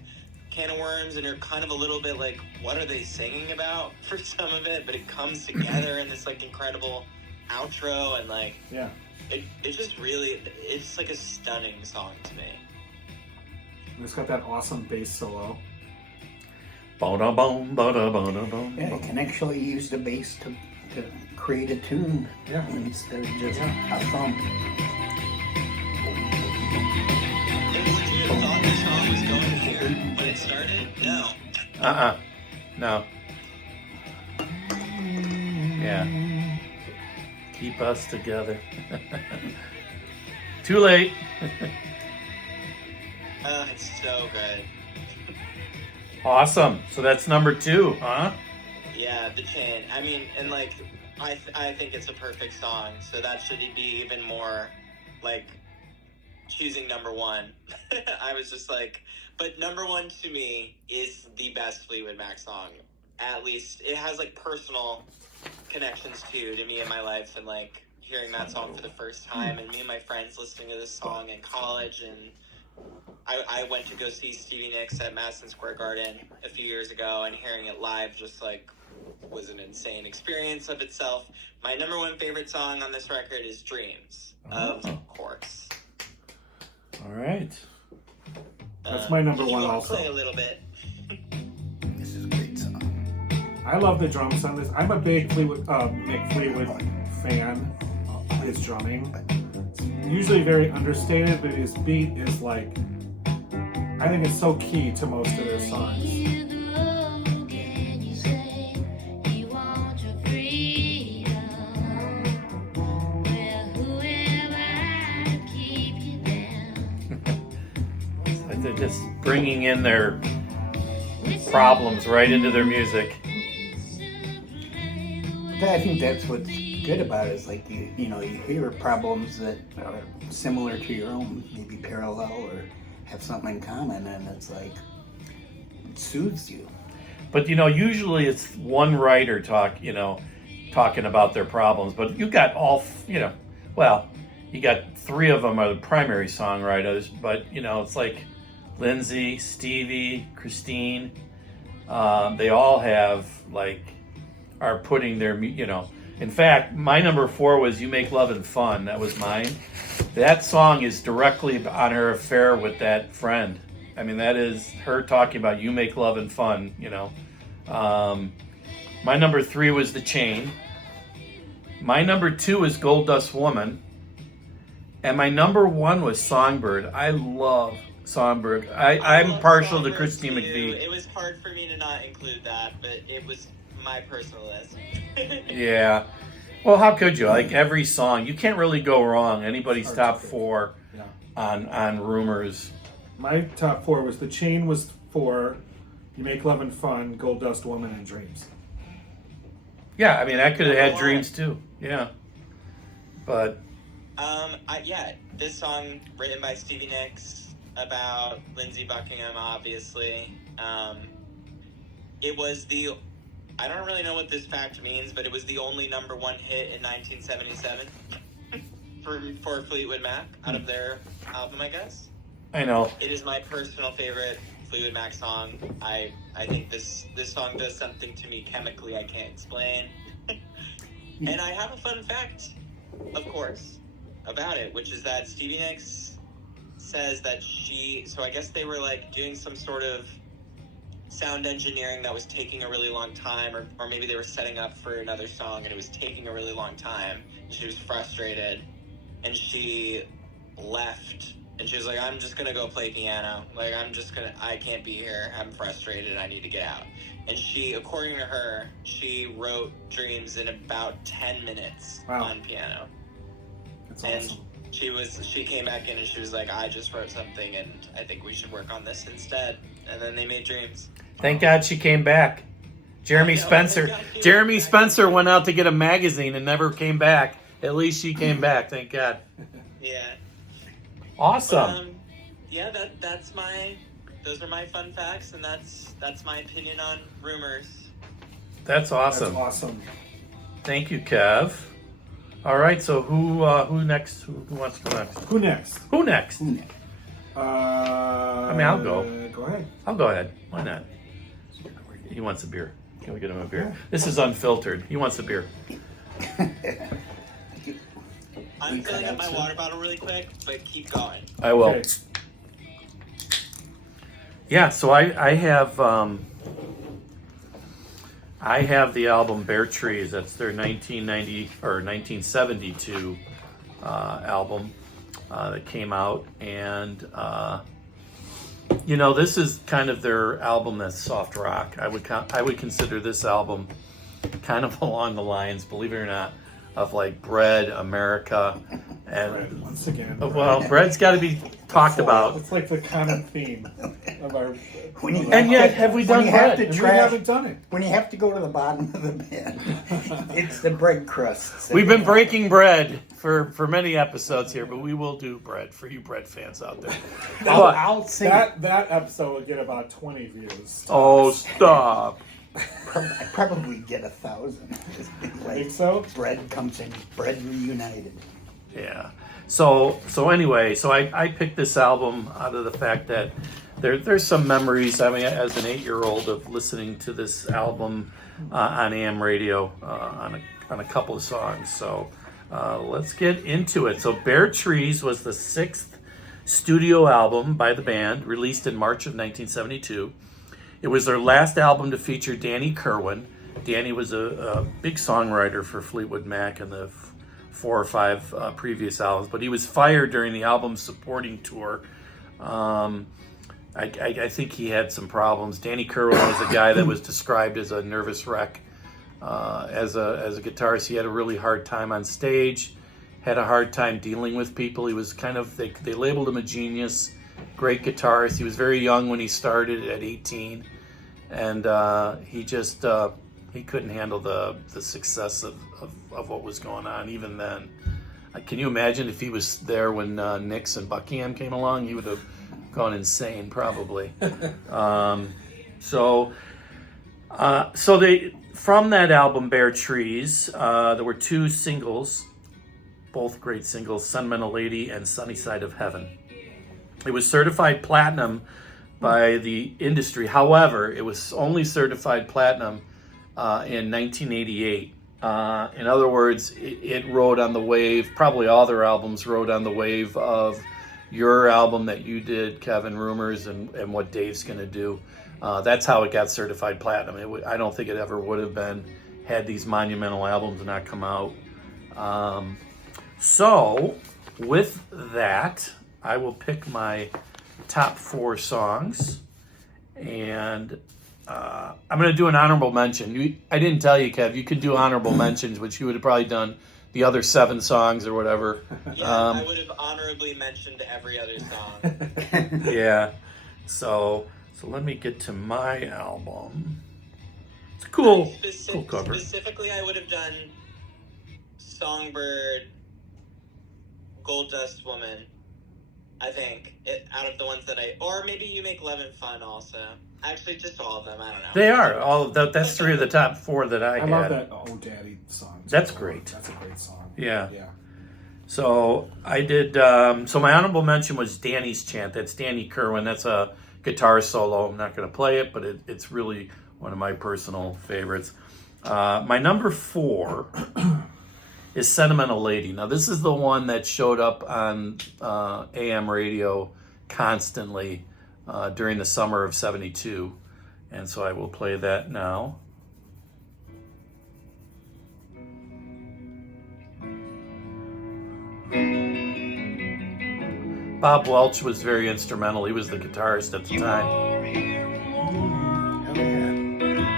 can of worms, and you're kind of a little bit like, what are they singing about for some of it? But it comes together in this, like, incredible outro, and, like, Yeah. it just really, it's like a stunning song to me. And it's got that awesome bass solo. Ba-da-boom, ba-da-ba-da-boom. Yeah, you can actually use the bass to create a tune Yeah. instead of just a thump. Would you have thought the song was going here when it started? No. No. Yeah. Keep us together. Too late. It's so good. Awesome. So that's number 2, huh? Yeah, The Chain. I mean, and, like, I think it's a perfect song, so that should be even more, like, choosing number 1. I was just like, but number 1 to me is the best Fleetwood Mac song. At least it has, like, personal connections to me in my life, and like hearing that song for the first time, and me and my friends listening to this song in college. And I went to go see Stevie Nicks at Madison Square Garden a few years ago, and hearing it live just like was an insane experience of itself. My number one favorite song on this record is Dreams, of course. All right. That's my number Did you one wanna also. play a little bit? This is a great song. I love the drums on this. I'm a big Mick Fleetwood fan of his drumming. It's usually very understated, but his beat is like, I think it's so key to most of their songs. They're just bringing in their problems right into their music. I think that's what's good about it, is like you hear problems that are similar to your own, maybe parallel or have something in common, and it's like it soothes you. But usually it's one writer talking about their problems. But you got you got three of them are the primary songwriters. But it's like Lindsay, Stevie, Christine. They all have are putting their In fact, my number 4 was "You Make Love and Fun." That was mine. That song is directly on her affair with that friend. I mean, that is her talking about "You Make Love and Fun." My number 3 was "The Chain." My number 2 is "Gold Dust Woman," and my number 1 was "Songbird." I love Songbird. I'm love partial to Songbird Christine too. McVie. It was hard for me to not include that, but it was my personal list. Yeah. Well, how could you? Like every song, you can't really go wrong. Anybody's top 4 Yeah. on Rumors. My top 4 was "The Chain" was 4, "You Make Love and Fun," "Gold Dust Woman," and "Dreams." Yeah, I mean, I could have had Number 1. Dreams too. Yeah. But This song written by Stevie Nicks about Lindsey Buckingham, obviously. It was I don't really know what this fact means, but it was the only number 1 hit in 1977 for Fleetwood Mac out of their album, I guess. I know. It is my personal favorite Fleetwood Mac song. I think this song does something to me chemically I can't explain. And I have a fun fact, of course, about it, which is that Stevie Nicks says that so I guess they were doing some sort of sound engineering that was taking a really long time, or maybe they were setting up for another song and it was taking a really long time. She was frustrated and she left, and she was like, "I'm just gonna go play piano. I can't be here. I'm frustrated. I need to get out." And she, according to her, she wrote Dreams in about 10 minutes on piano. That's And awesome. she came back in and she was like, "I just wrote something and I think we should work on this instead." And then they made Dreams. Thank God she came back. Jeremy Spencer went out to get a magazine and never came back. At least she came back. Thank God. Yeah. Awesome. Those are my fun facts, and that's my opinion on Rumors. That's awesome. That's awesome. Thank you, Kev. All right, so who next? Who wants to go next? Who next? Who next? I mean, I'll go. Go ahead. I'll go ahead. Why not? He wants a beer. Can we get him a beer? This is unfiltered. He wants a beer. I'm filling up my water bottle really quick, but keep going. I will. Okay. Yeah, so I have the album Bare Trees. That's their 1990 or 1972 album that came out, and this is kind of their album that's soft rock. I would consider this album kind of along the lines, believe it or not, of Bread, America, and Bread, once again. well, Bread's got to be talked about. It's like the common theme of our. And yet, have we done Bread? And we haven't done it. When you have to go to the bottom of the bin, it's the bread crusts. We've been breaking bread for many episodes here, but we will do Bread for you Bread fans out there. I'll sing. That episode will get about 20 views. Oh, stop. I probably get 1,000. Just be like, Think so? bread comes in, bread reunited. Yeah. So anyway, so I picked this album out of the fact that there's some memories. I mean, as an 8-year-old of listening to this album on AM radio on a couple of songs. So let's get into it. So Bare Trees was the 6th studio album by the band, released in March of 1972. It was their last album to feature Danny Kirwan. Danny was a big songwriter for Fleetwood Mac and the 4 or 5 previous albums, but he was fired during the album's supporting tour. I think he had some problems. Danny Kirwan was a guy that was described as a nervous wreck. As a guitarist, he had a really hard time on stage, had a hard time dealing with people. He was kind of, they labeled him a genius, great guitarist. He was very young when he started at 18, and he just, he couldn't handle the success of what was going on even then. Can you imagine if he was there when Nix and Buckingham came along? He would have gone insane, probably. So they, from that album, Bare Trees, there were 2 singles, both great singles, Sentimental Lady and Sunny Side of Heaven. It was certified platinum by the industry. However, it was only certified platinum in 1988. In other words, it rode on the wave, probably all their albums rode on the wave of your album that you did, Kevin, Rumors, and What Dave's Gonna Do. That's how it got certified platinum. I don't think it ever would have been had these monumental albums not come out. So with that, I will pick my top 4 songs, and I'm going to do an honorable mention. I didn't tell you, Kev, you could do honorable mentions, which you would have probably done the other 7 songs or whatever. Yeah, I would have honorably mentioned every other song. Yeah. So let me get to my album. It's a cool cover. Specifically, I would have done Songbird, Gold Dust Woman, I think, out of the ones that or maybe You Make Lovin' Fun also. Actually, just all of them, I don't know. They are. All of that's 3 of the top 4 that I had. love that Oh Daddy song. That's great. That's a great song. Yeah. Yeah. So I did, so my honorable mention was Danny's Chant. That's Danny Kirwan. That's a guitar solo. I'm not going to play it, but it's really one of my personal favorites. My number 4 is Sentimental Lady. Now, this is the one that showed up on AM radio constantly during the summer of '72. And so I will play that now. Bob Welch was very instrumental. He was the guitarist at the time. Oh yeah.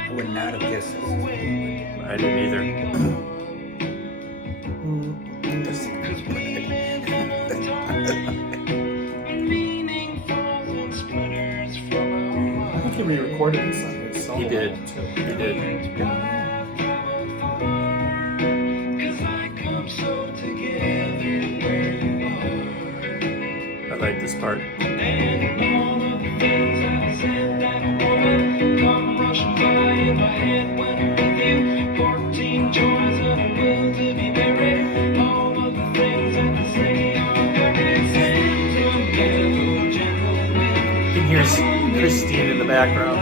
I would not have guessed this. I didn't either. I think he re-recorded this on his solo. He did. album, too. He did. I like this part. You can hear Christine in the background.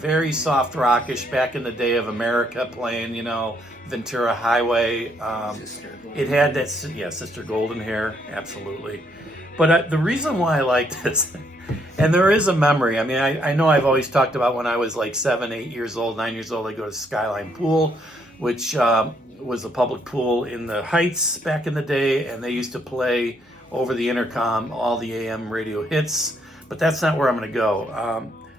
Very soft rockish back in the day of America playing, Ventura Highway. It had that, Sister Golden Hair, absolutely. But the reason why I like this, and there is a memory. I mean, I know I've always talked about when I was like 7, 8 years old, 9 years old, I go to Skyline Pool, which was a public pool in the Heights back in the day, and they used to play over the intercom all the AM radio hits. But that's not where I'm going to go.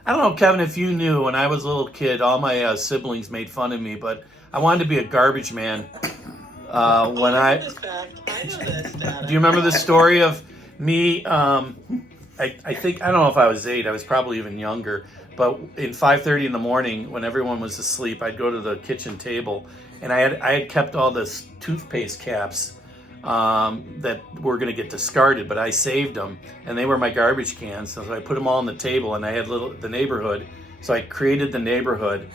I don't know, Kevin, if you knew when I was a little kid, all my siblings made fun of me, but I wanted to be a garbage man. When I know this fact. I know this, Dad. Do you remember the story of me? I think, I don't know if I was 8, I was probably even younger, but in 5:30 in the morning when everyone was asleep, I'd go to the kitchen table, and I had kept all this toothpaste caps that were going to get discarded, but I saved them, and they were my garbage cans. So I put them all on the table, and I had the neighborhood. So I created the neighborhood,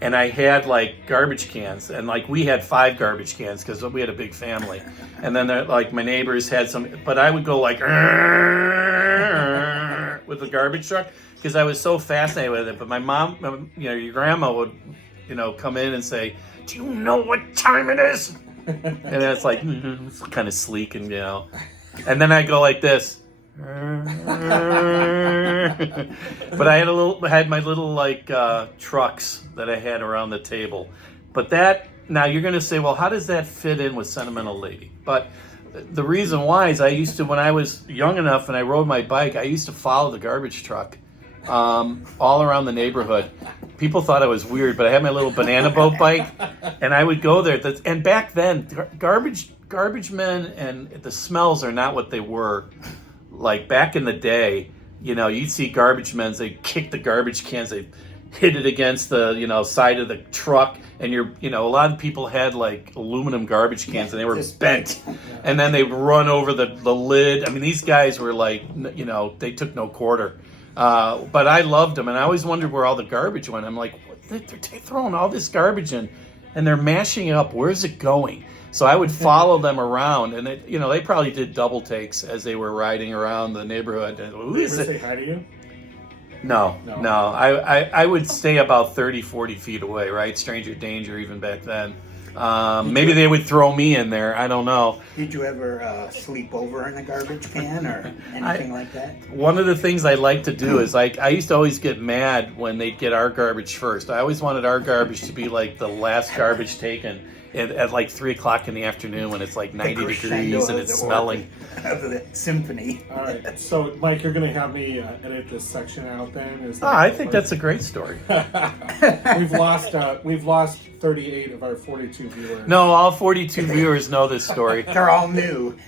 and I had like garbage cans, and like we had 5 garbage cans because we had a big family. And then like my neighbors had some, but I would go like with the garbage truck because I was so fascinated with it. But my mom, your grandma would, come in and say, "Do you know what time it is?" And it's like it's kind of sleek and and then I go like this. But I had my little like trucks that I had around the table. But now you're gonna say, well, how does that fit in with Sentimental Lady? But the reason why is I used to, when I was young enough and I rode my bike, I used to follow the garbage truck all around the neighborhood. People thought I was weird, but I had my little banana boat bike, and I would go there. And back then, garbage men and the smells are not what they were. Like back in the day, you'd see garbage men, they'd kick the garbage cans, they'd hit it against the, side of the truck, and a lot of people had like aluminum garbage cans and they were bent, and then they'd run over the lid. I mean, these guys were like, they took no quarter. But I loved them, and I always wondered where all the garbage went. I'm like, they're throwing all this garbage in, and they're mashing it up. Where's it going? So I would follow them around, and they probably did double takes as they were riding around the neighborhood. Who is it? Say hi to you? No. I would stay about 30, 40 feet away, right? Stranger danger even back then. Maybe they would throw me in there. I don't know. Did you ever sleep over in a garbage can or anything like that? One of the things I like to do is I used to always get mad when they'd get our garbage first. I always wanted our garbage to be like the last garbage taken at like 3 o'clock in the afternoon when it's like 90 degrees and it's smelling. Of the symphony. All right. So, Mike, you're going to have me edit this section out then? I think that's a great story. We've lost 38 of our 42 viewers. No, all 42 viewers know this story. They're all new.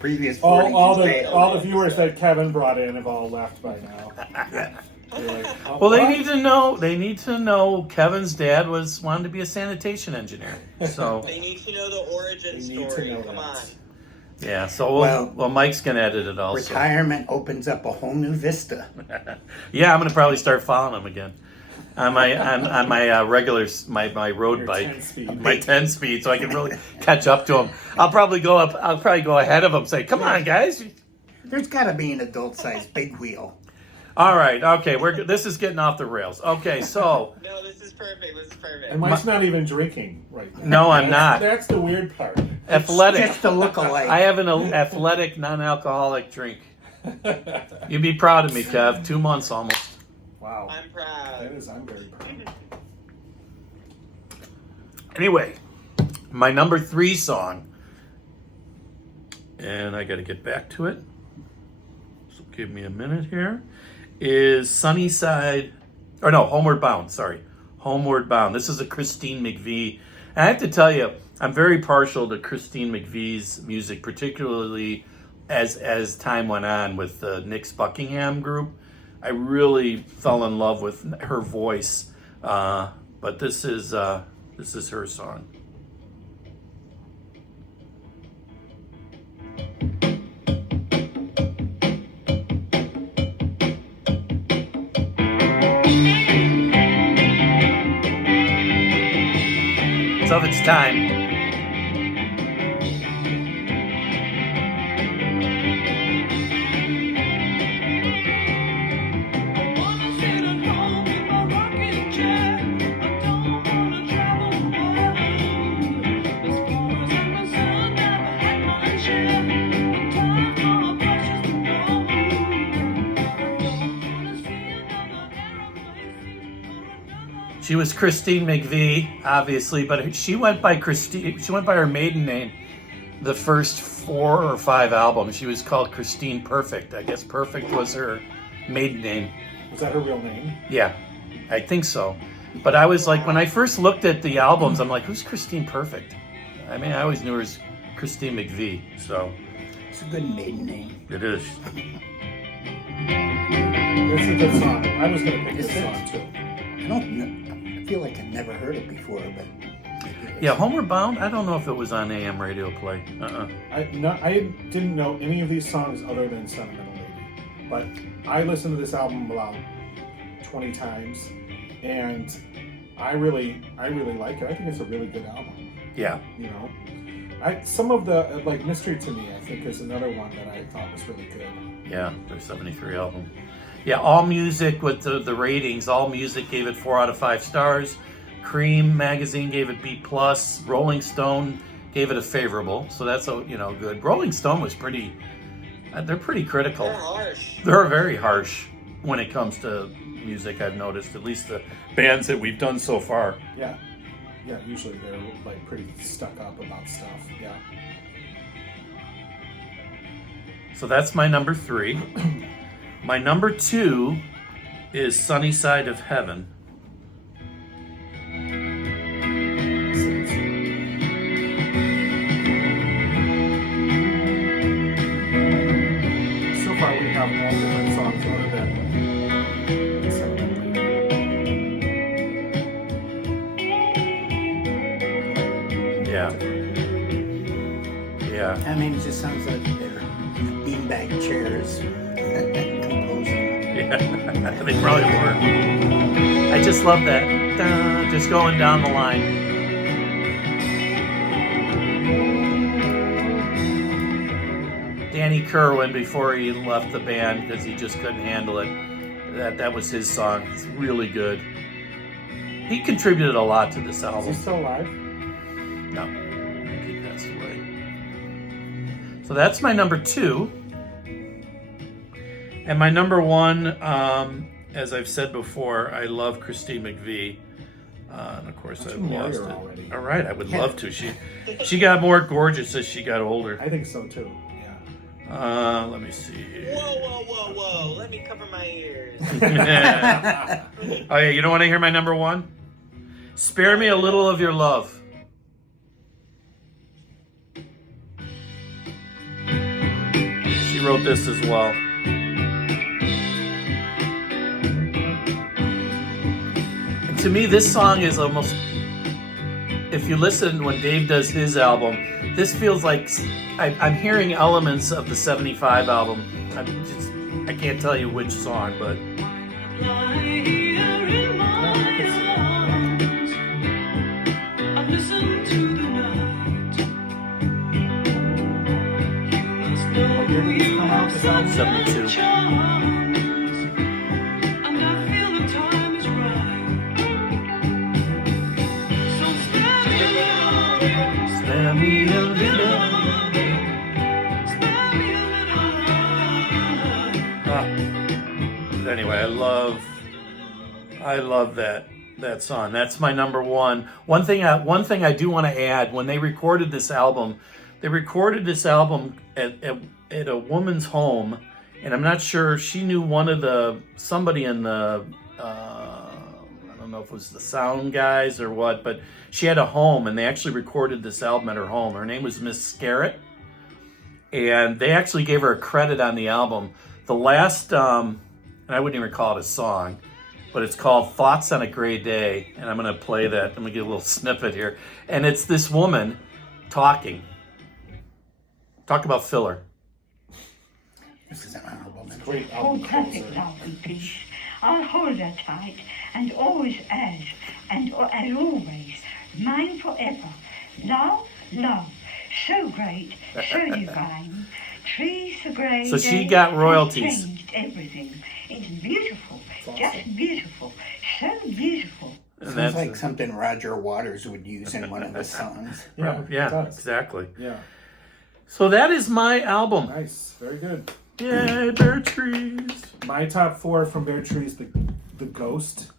Previous 42 all the viewers that Kevin brought in have all left by now. Like, well, they need to know. They need to know Kevin's dad wanted to be a sanitation engineer. So they need to know the origin story. Come on. Yeah. So well, Mike's gonna edit it also. Retirement opens up a whole new vista. Yeah, I'm gonna probably start following him again on my regular my road Your bike, 10-speed. my 10-speed, so I can really catch up to him. I'll probably go ahead of him. Say, come on, guys. There's got to be an adult-sized big wheel. All right, okay, this is getting off the rails. Okay, so No, this is perfect. And Mike's not even drinking right now. No, I'm not. That's the weird part. Athletic. Just to look alike. I have an athletic, non-alcoholic drink. You'd be proud of me, Kev. 2 months almost. Wow. I'm proud. I'm very proud. Anyway, my number 3 song, and I got to get back to it. So give me a minute here. Is Homeward Bound. Sorry, Homeward Bound. This is a Christine McVie. And I have to tell you, I'm very partial to Christine McVie's music, particularly as time went on with the Nick's Buckingham group. I really fell in love with her voice. But this is her song. It's of its time. She was Christine McVie, obviously, but she went by Christine. She went by her maiden name. The first 4 or 5 albums, she was called Christine Perfect. I guess Perfect was her maiden name. Was that her real name? Yeah, I think so. But I was like, when I first looked at the albums, I'm like, who's Christine Perfect? I mean, I always knew her as Christine McVie. So It's a good maiden name. it is. It's a good song. I was going to pick this song too. I feel like I've never heard it before, but Yeah, Homeward Bound. I don't know if it was on AM radio play. I didn't know any of these songs other than Sentimental Lady, but I listened to this album about 20 times, and I really like it. I think it's a really good album. Yeah. You know, some of the like Mystery to Me, I think, is another one that I thought was really good. Yeah, their 73 album. Yeah, All Music with the ratings. All Music gave it 4 out of 5 stars. Cream magazine gave it B+. Rolling Stone gave it a favorable. So that's good. Rolling Stone was pretty. They're pretty critical. They're harsh. They're very harsh when it comes to music. I've noticed, at least the bands that we've done so far. Yeah. Yeah, usually they're like pretty stuck up about stuff. Yeah. So that's my number 3. My number 2 is Sunny Side of Heaven. So far we have all different songs other than Sentimental Lady. Yeah. Yeah. I mean, it just sounds like they're beanbag chairs composing. Yeah. They probably were. I just love that. Just going down the line. Danny Kerwin, before he left the band because he just couldn't handle it, that was his song. It's really good. He contributed a lot to this Is he album. still alive? No, I think he passed away. So that's my number 2. And my number 1, as I've said before, I love Christine McVie. And of course, I've lost it. Already. All right, I would love to. She got more gorgeous as she got older. I think so too. Let me see here. Whoa. Let me cover my ears. Oh yeah, you don't want to hear my number 1? Spare Me a Little of Your Love. She wrote this as well. And to me, this song is almost, if you listen when Dave does his album, this feels like I'm hearing elements of the 75 album. I can't tell you which song, but What year did this come out? This album? 72. Spare me a little. But anyway, I love that song. That's my number 1. One thing I do want to add: when they recorded this album at a woman's home, and I'm not sure, she knew somebody in the I don't know if it was the sound guys or what, but she had a home, and they actually recorded this album at her home. Her name was Miss Scarrett, and they actually gave her a credit on the album. The last, and I wouldn't even call it a song, but it's called Thoughts on a Gray Day, and I'm going to play that. I'm going to get a little snippet here. And it's this woman talking. Talk about filler. This is an honorable mention. Great Hold album perfect closer. love and peace. I'll hold her tight, and always as always, mine forever. Love, love, so great, so divine. Trees so grey. So she got royalties. Changed everything. It's beautiful, It's just awesome. beautiful, so beautiful. And Sounds that's like something Roger Waters would use in one of the songs. Yeah, it yeah, does. exactly. Yeah, So that is my album. nice, very good. Yay, Bare Trees. My top 4 from Bare Trees: the Ghost,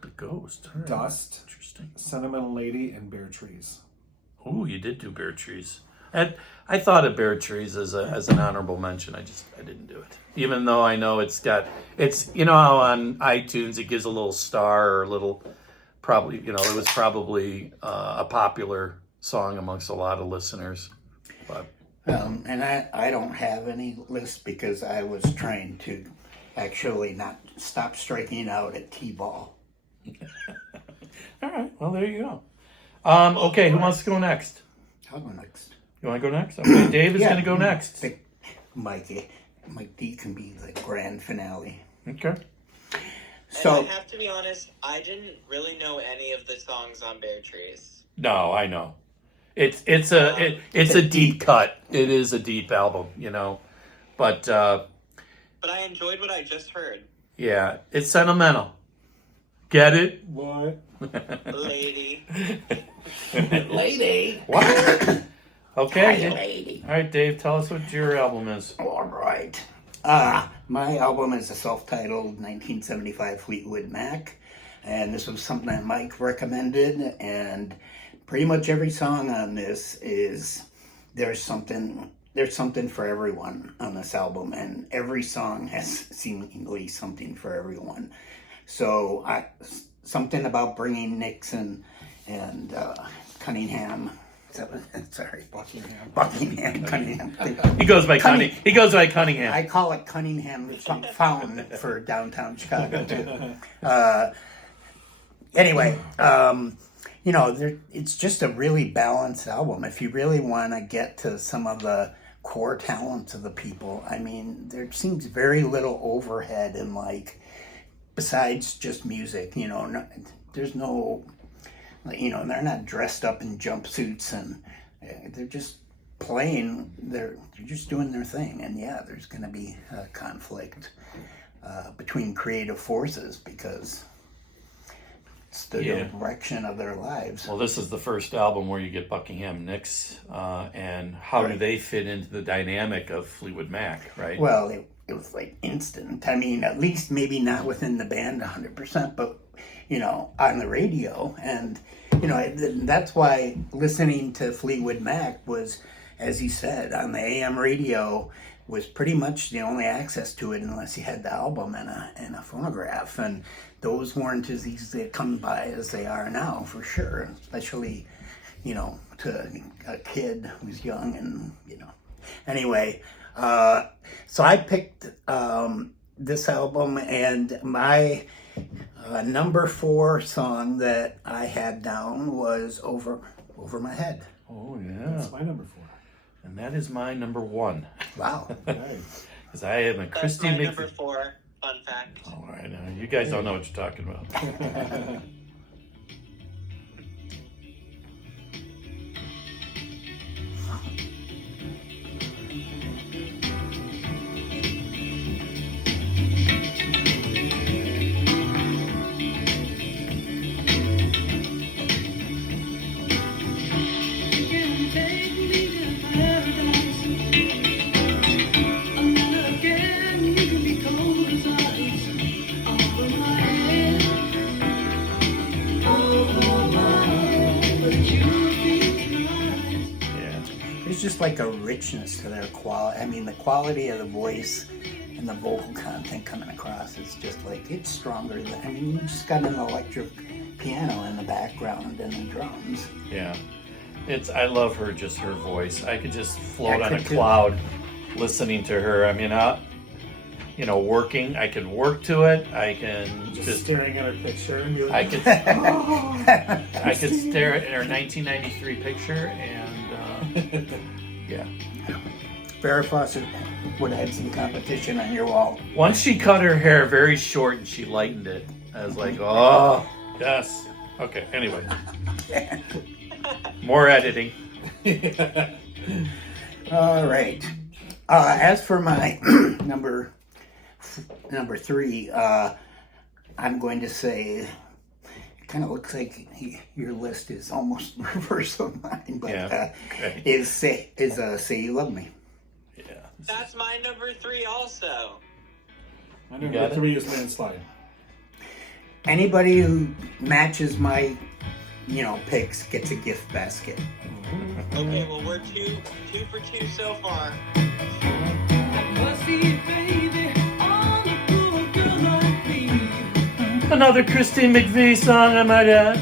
The Ghost. All right. Dust, Interesting. Sentimental Lady, and Bare Trees. Oh, you did do Bare Trees. I thought of Bare Trees as an honorable mention. I didn't do it, even though I know it's you know how on iTunes it gives a little star or a little, probably, it was probably a popular song amongst a lot of listeners, but And I don't have any list because I was trying to actually not stop striking out at T-ball. all right, well there you go. Okay, who wants to go next? I'll go next. You want to go next? Okay, Dave is Yeah. going to go next. Mike D can be the grand finale. Okay. So And I have to be honest, I didn't really know any of the songs on Bare Trees. No, I know. It's a deep cut. It is a deep album, you know. But But I enjoyed what I just heard. yeah, it's sentimental. Get it? What? Lady. lady. What? Okay. Hi, lady. All right, Dave, tell us what your album is. All right. My album is a self-titled 1975 Fleetwood Mac, and this was something that Mike recommended, and pretty much every song on this is there's something for everyone on this album, and every song has seemingly something for everyone. So something about bringing Nixon and Cunningham. Sorry, Buckingham, Cunningham. He goes by Cunningham. He goes by Cunningham. I call it Cunningham Fountain for downtown Chicago too. Anyway, you know, it's just a really balanced album. If you really want to get to some of the core talents of the people, I mean, there seems very little overhead in, like, besides just music. You know, there's no, you know, they're not dressed up in jumpsuits, and they're just playing. They're just doing their thing. And yeah, there's going to be a conflict between creative forces because it's the direction of their lives. Well, this is the first album where you get Buckingham Nicks, and how do they fit into the dynamic of Fleetwood Mac, right? Well, it was like instant. I mean, at least maybe not within the band 100%, but, you know, on the radio. And, you know, that's why listening to Fleetwood Mac was, as you said, on the AM radio was pretty much the only access to it unless you had the album and a phonograph. And those weren't as easy to come by as they are now, for sure. Especially, you know, to a kid who's young and, you know. Anyway, so I picked this album, and my number 4 song that I had down was Over My Head. Oh, yeah. That's my number 4. And that is my number 1. Wow. Nice. Because I am a That's Christy my Mc... number 4. Fun fact. All right, you guys don't know what you're talking about. There's just like a richness to their quality. I mean, the quality of the voice and the vocal content coming across is just like, it's stronger than, I mean, you just got an electric piano in the background and the drums. Yeah. I love her, just her voice. I could just float I on a could too. cloud listening to her. I mean, you know, working, I can work to it. I can Just staring at her picture and you're I like, could, I could stare at her 1993 picture and, yeah. Farrah Fawcett would have had some competition on your wall. Once she cut her hair very short and she lightened it, I was like, oh, yes. Okay, anyway. More editing. All right. As for my number 3, I'm going to say, it kind of looks like your list is almost reverse of mine, but Yeah, okay. is Say You Love Me. Yeah. That's my number 3 also. my got number it? 3 is Landslide. Anybody who matches my, you know, picks gets a gift basket. Okay, well, we're two for 2 so far. Another Christine McVie song, I might add.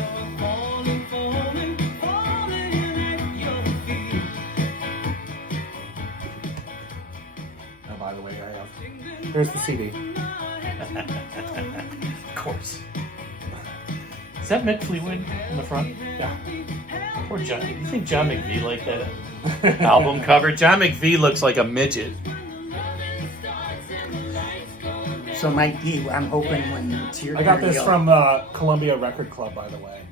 Oh, by the way, I have. Here's the CD. Of course. that Mick Fleetwood in the front? Yeah. Poor John. You think John McVie liked that album cover? John McVie looks like a midget. So, Mike D, I'm hoping when it's your I got turn, this you'll- from Columbia Record Club, by the way,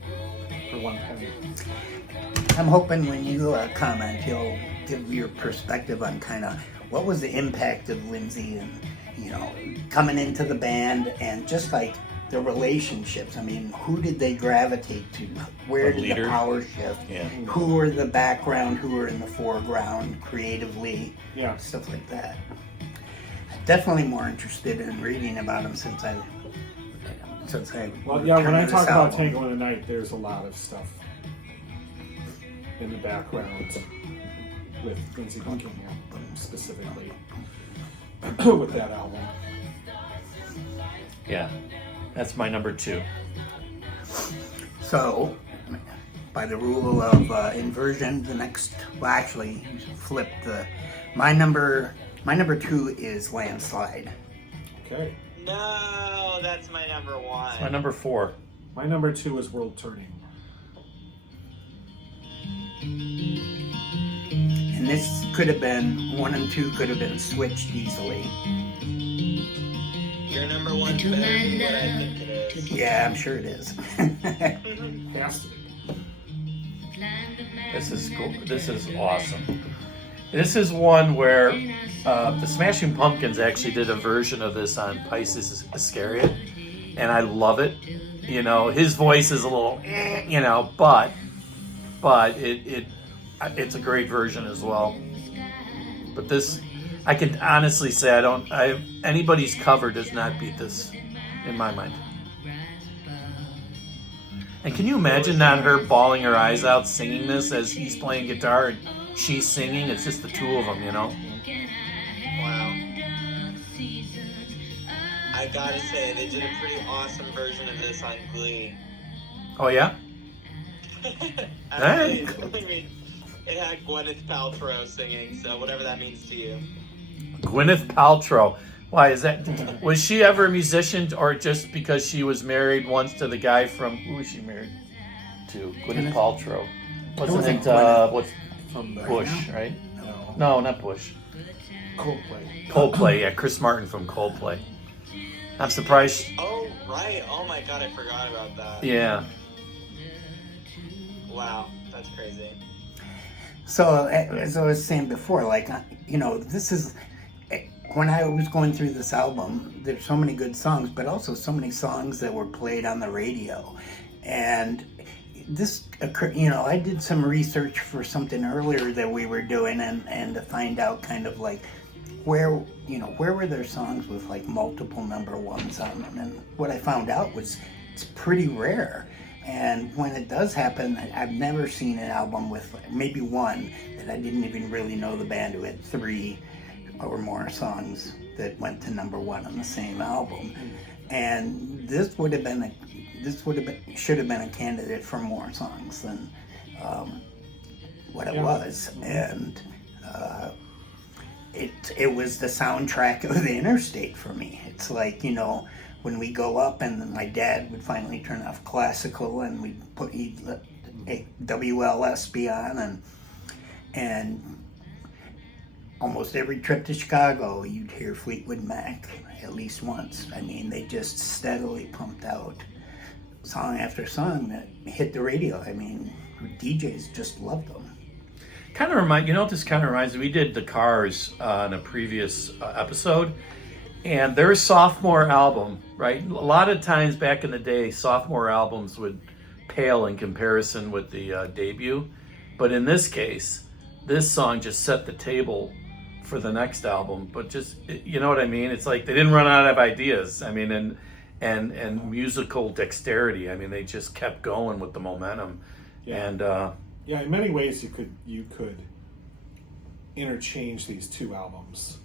for 1 penny. I'm hoping when you comment, you'll give your perspective on kind of what was the impact of Lindsay and, you know, coming into the band and just like the relationships. I mean, who did they gravitate to? Where The did leader. the power shift? Yeah. Who were the background? Who were in the foreground creatively? Yeah. Stuff like that. Definitely more interested in reading about them since I. Well, yeah, when returned I to this talk about album. Tango in the Night, there's a lot of stuff in the background with Lindsey Buckingham specifically with that album. Yeah, that's my number 2. So, by the rule of inversion, the next, well, actually, you flipped the. My number 2 is Landslide. Okay. No, that's my number 1. My number 4. My number 2 is World Turning. And this could have been 1 and 2 could have been switched easily. Your number 1 better be what I think it is. Yeah, I'm sure it is. Has to be. This is cool. This is awesome. This is one where the Smashing Pumpkins actually did a version of this on Pisces Iscariot, and I love it. You know, his voice is a little, you know, but it's a great version as well. But this, I can honestly say anybody's cover does not beat this in my mind. And can you imagine not her bawling her eyes out singing this as he's playing guitar and she's singing? It's just the two of them, you know? Wow. I gotta say, they did a pretty awesome version of this on Glee. Oh, yeah? I mean, it had Gwyneth Paltrow singing, so whatever that means to you. Gwyneth Paltrow. Why is that? Was she ever a musician, or just because she was married once to the guy from, who was she married to? Gwyneth Paltrow. Wasn't it, what's From the Bush, right? No. No, not Bush. Coldplay. Coldplay, yeah, Chris Martin from Coldplay. I'm surprised. Oh, right. Oh my god, I forgot about that. Yeah. Wow, that's crazy. So, as I was saying before, like, you know, this is, when I was going through this album, there's so many good songs, but also so many songs that were played on the radio. And this, you know, I did some research for something earlier that we were doing and to find out kind of like where were there songs with like multiple number 1s on them. And what I found out was it's pretty rare. And when it does happen, I've never seen an album with maybe one that I didn't even really know the band who had 3 or more songs that went to number 1 on the same album. And this should have been a candidate for more songs than what it was. And it was the soundtrack of the interstate for me. It's like, you know, when we go up and my dad would finally turn off classical and he'd let WLS be on, and almost every trip to Chicago you'd hear Fleetwood Mac at least once. I mean, they just steadily pumped out song after song that hit the radio. I mean, DJs just loved them. Kind of you know what this kind of reminds me? We did the Cars in a previous episode, and their sophomore album, right? A lot of times back in the day, sophomore albums would pale in comparison with the debut. But in this case, this song just set the table for the next album. But just, you know what I mean? It's like they didn't run out of ideas. I mean, and musical dexterity. I mean, they just kept going with the momentum. Yeah. And yeah, in many ways you could interchange these two albums.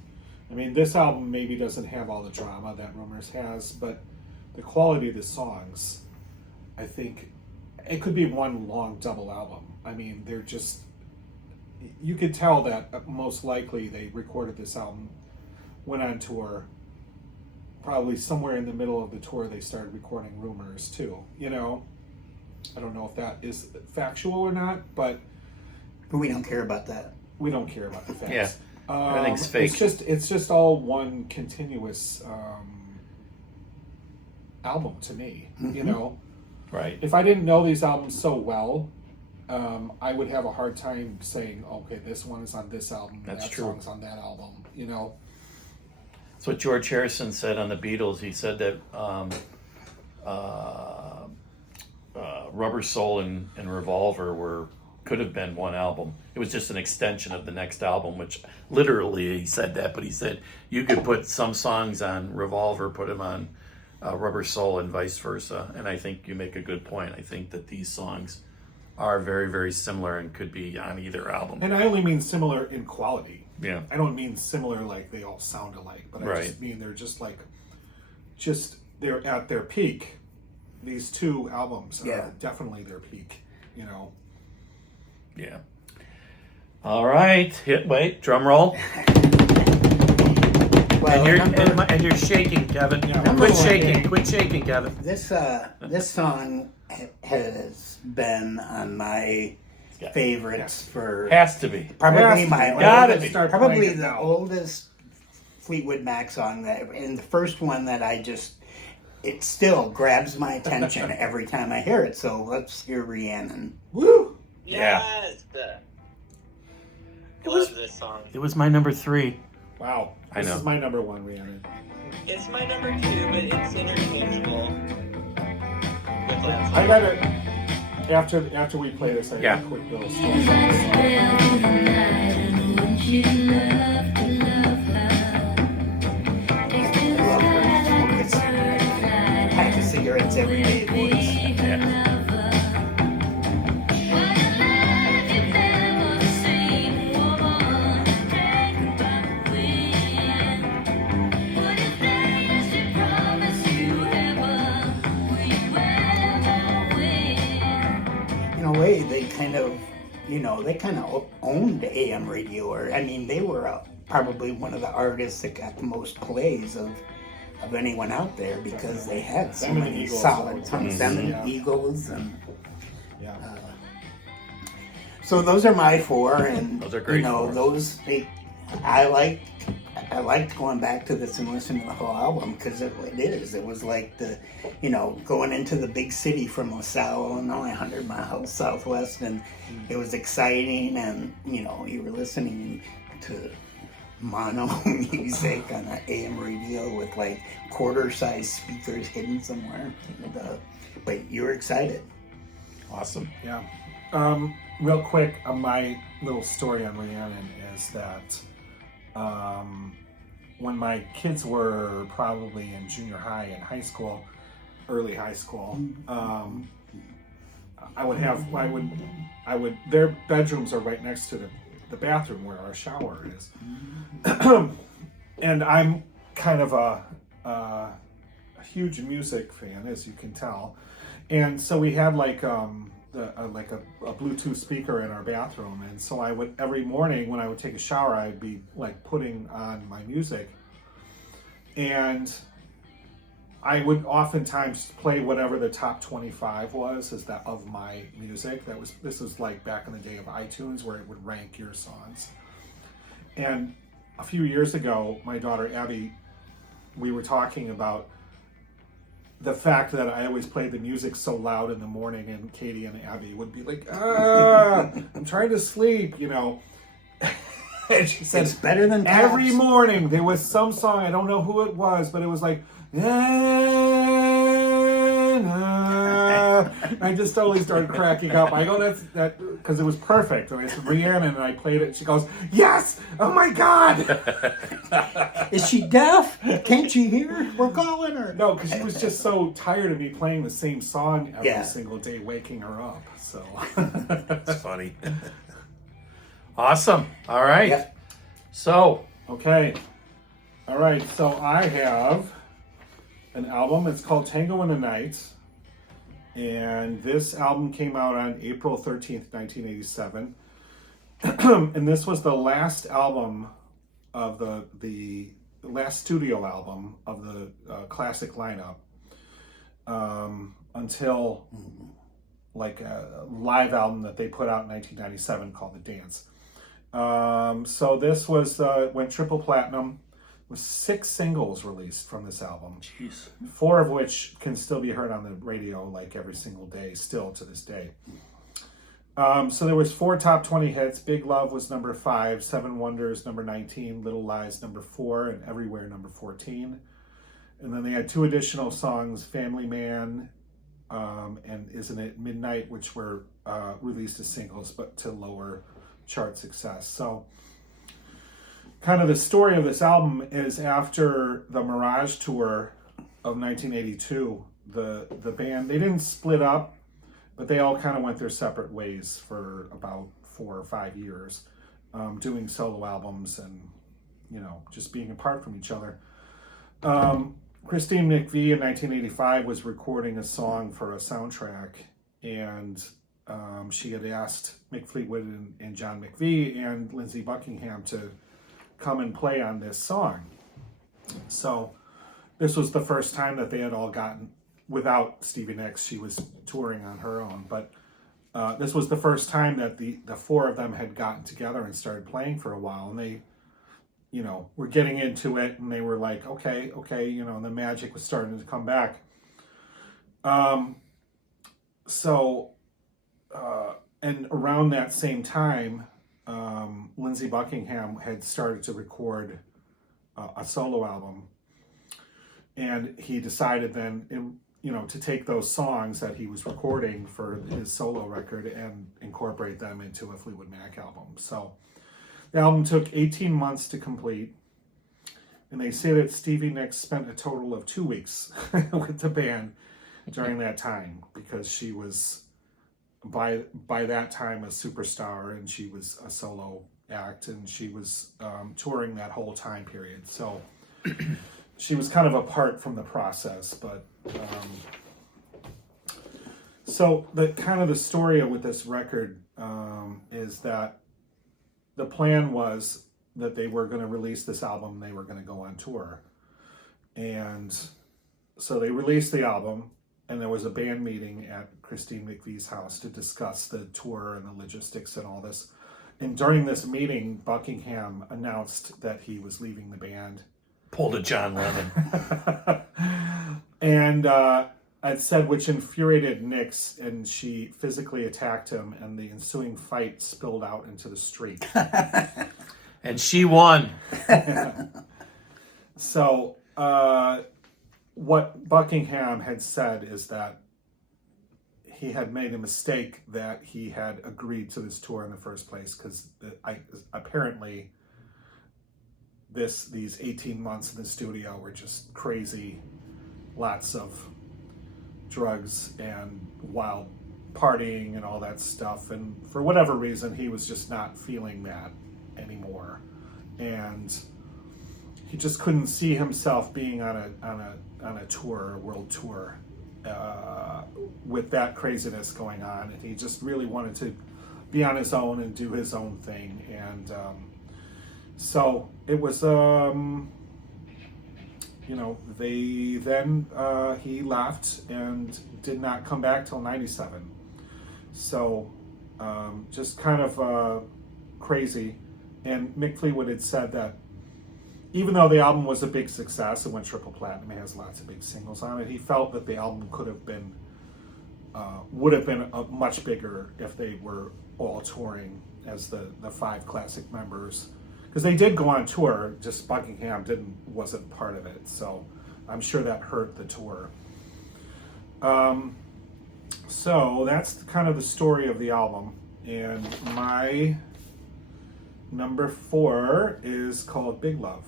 I mean, this album maybe doesn't have all the drama that Rumors has, but the quality of the songs, I think, it could be one long double album. I mean, they're just, you could tell that most likely they recorded this album, went on tour, probably somewhere in the middle of the tour they started recording Rumors too, you know? don't know if that is factual or not, but We don't care about that. we don't care about the facts. Yeah. Everything's fake. It's just all one continuous album to me. You know, Right. if I didn't know these albums so well, I would have a hard time saying, okay, this one is on this album, That's that true. song's on that album. You know, That's what George Harrison said on the Beatles. He said that Rubber Soul and Revolver could have been one album. It was just an extension of the next album, which literally he said that, but he said you could put some songs on Revolver, put them on Rubber Soul, and vice versa. And I think you make a good point. I think that these songs are very, very similar and could be on either album. and I only mean similar in quality. Yeah. I don't mean similar like they all sound alike, but I Right. just mean they're they're at their peak. These two albums Yeah. are definitely their peak. You know. Yeah. All right. Wait. Drum roll. Well, And you're shaking, Kevin. Number Quit one, shaking. yeah. Quit shaking, Kevin. this song has been on my favorites for Has to be. probably my Gotta oldest, be. Start probably playing it the now. oldest Fleetwood Mac song and the first one that it still grabs my attention every time I hear it. So let's hear Rhiannon. Woo! Yeah. Yes. was- Love this song. It was my number 3. Wow. I This know. is my number one, Rhiannon. It's my number 2, but it's interchangeable with that song. I gotta after we play this, I Yeah. have a quick little story. Love her smoke a pack of cigarettes every day voice. In a way, they kind of owned AM radio. Or I mean, they were probably one of the artists that got the most plays of anyone out there because they had so Them and the many Eagles solid always. songs. Them and Yeah. Eagles, and Yeah. so those are my 4. And Those are great You know, 4. those I liked going back to this and listening to the whole album because it was like going into the big city from LaSalle, Illinois, 100 miles southwest, and it was exciting, and you were listening to mono music on an AM radio with like quarter-sized speakers hidden somewhere, but you were excited. Awesome. Yeah. Real quick, my little story on Rhiannon is that when my kids were probably in junior high and high school, early high school, I would their bedrooms are right next to the bathroom where our shower is. And I'm kind of a huge music fan, as you can tell. And so we had like a Bluetooth speaker in our bathroom, and so I would every morning when I would take a shower, I'd be like putting on my music, and I would oftentimes play whatever the top 25 was of my music. This was like back in the day of iTunes where it would rank your songs. And a few years ago, my daughter Abby, we were talking about the fact that I always played the music so loud in the morning, and Katie and Abby would be like, I'm trying to sleep, And she said, It's better than every taps. morning there was some song, I don't know who it was, but it was like, I just totally started cracking up. I go, that because it was perfect. And I said, Rhiannon, and I played it. She goes, yes! Oh my God! Is she deaf? Can't she hear? We're calling her. No, because she was just so tired of me playing the same song every Yeah. single day, waking her up. So, That's funny. Awesome. All right. Yep. So, okay. All right, so I have an album. It's called Tango in the Night. And this album came out on April 13th, 1987. And this was the last album of the last studio album of the classic lineup until like a live album that they put out in 1997 called The Dance. So this was went triple platinum, with 6 singles released from this album. Jeez. 4 of which can still be heard on the radio like every single day, still to this day. So there was 4 top 20 hits. Big Love was number 5, 7 Wonders number 19, Little Lies number 4, and Everywhere number 14. And then they had 2 additional songs, Family Man and Isn't It Midnight, which were released as singles, but to lower chart success. So kind of the story of this album is after the Mirage tour of 1982, the band, they didn't split up, but they all kind of went their separate ways for about 4 or 5 years, doing solo albums and, you know, just being apart from each other. Christine McVie in 1985 was recording a song for a soundtrack, and she had asked Mick Fleetwood and John McVie and Lindsey Buckingham to come and play on this song. So this was the first time that they had all gotten, without Stevie Nicks, she was touring on her own, but this was the first time that the 4 of them had gotten together and started playing for a while, and they, you know, were getting into it, and they were like, okay, you know, and the magic was starting to come back. And around that same time, Lindsey Buckingham had started to record a solo album, and he decided then, you know, to take those songs that he was recording for his solo record and incorporate them into a Fleetwood Mac album. So the album took 18 months to complete, and they say that Stevie Nicks spent a total of 2 weeks with the band during that time, because she was by that time a superstar, and she was a solo act, and she was touring that whole time period. So she was kind of apart from the process, but so the kind of the story with this record is that the plan was that they were going to release this album, they were going to go on tour. And so they released the album, and there was a band meeting at Christine McVie's house to discuss the tour and the logistics and all this. And during this meeting, Buckingham announced that he was leaving the band. Pulled a John Lennon. And it said, which infuriated Nicks, and she physically attacked him, and the ensuing fight spilled out into the street. And she won. So what Buckingham had said is that he had made a mistake, that he had agreed to this tour in the first place, because apparently these 18 months in the studio were just crazy, lots of drugs and wild partying and all that stuff, and for whatever reason he was just not feeling that anymore, and he just couldn't see himself being on a tour, a world tour, with that craziness going on, and he just really wanted to be on his own and do his own thing. And so it was, you know, they then he left and did not come back till 97. So just kind of crazy. And Mick Fleetwood had said that even though the album was a big success, it went triple platinum, it has lots of big singles on it, he felt that the album could have been, would have been much bigger if they were all touring as the 5 classic members. Because they did go on tour, just Buckingham wasn't part of it, so I'm sure that hurt the tour. So that's kind of the story of the album, and my number 4 is called Big Love.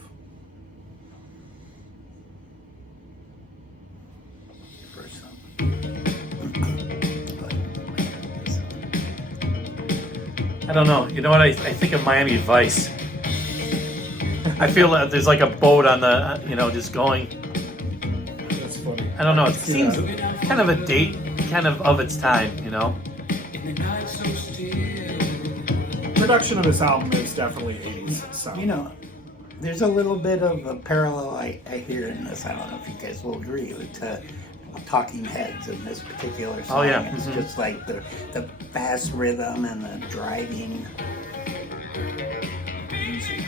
I don't know. You know what? I think of Miami Vice. I feel that there's like a boat on the, you know, just going. That's funny. I don't know. It seems kind of a date, kind of its time, you know? Production of this album is definitely 80s sound. You know, there's a little bit of a parallel I hear in this. I don't know if you guys will agree with Talking Heads in this particular song. Oh, yeah. It's just like the fast rhythm and the driving music.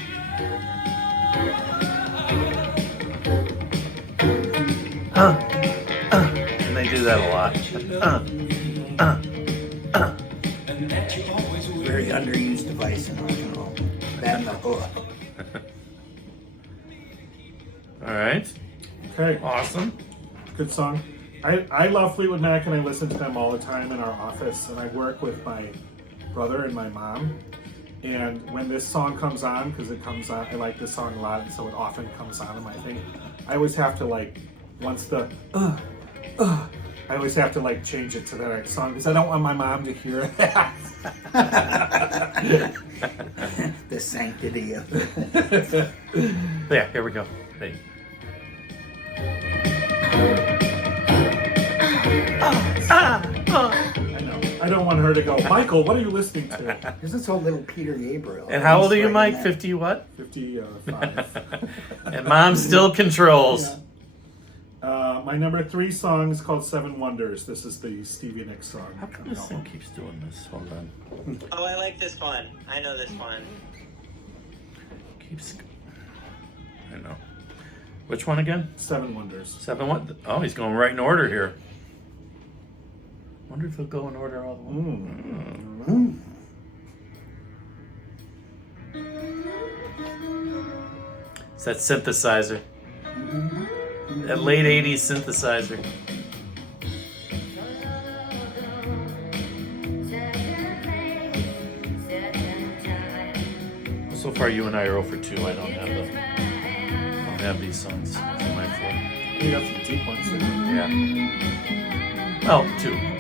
And they do that a lot. Very underused device in rock and roll. That and the hook. All right. Okay, Awesome. good song. I love Fleetwood Mac, and I listen to them all the time in our office, and I work with my brother and my mom. And when this song comes on, because it comes on, I like this song a lot, and so it often comes on in my thing. I always have to like, once the I always have to like change it to the next song because I don't want my mom to hear that. The sanctity of Yeah, here we go. Hey. I know. I don't want her to go, Michael, what are you listening to? This is so little Peter Gabriel. And how old are you, He's Mike? right in 50 what? 55. And Mom still controls. My number 3 song is called Seven Wonders. This is the Stevie Nicks song. How come this thing keeps doing this? Hold on. Oh, I like this one. I know this one. Keeps. I know. Which one again? Seven Wonders. 7 what? Oh, he's going right in order here. Wonder if he'll go in order all the way. It's that synthesizer. That late 80s synthesizer. So far, you and I are 0 for 2. I don't have these songs in my phone. You got some deep ones there. Yeah. Oh, 2. Yeah.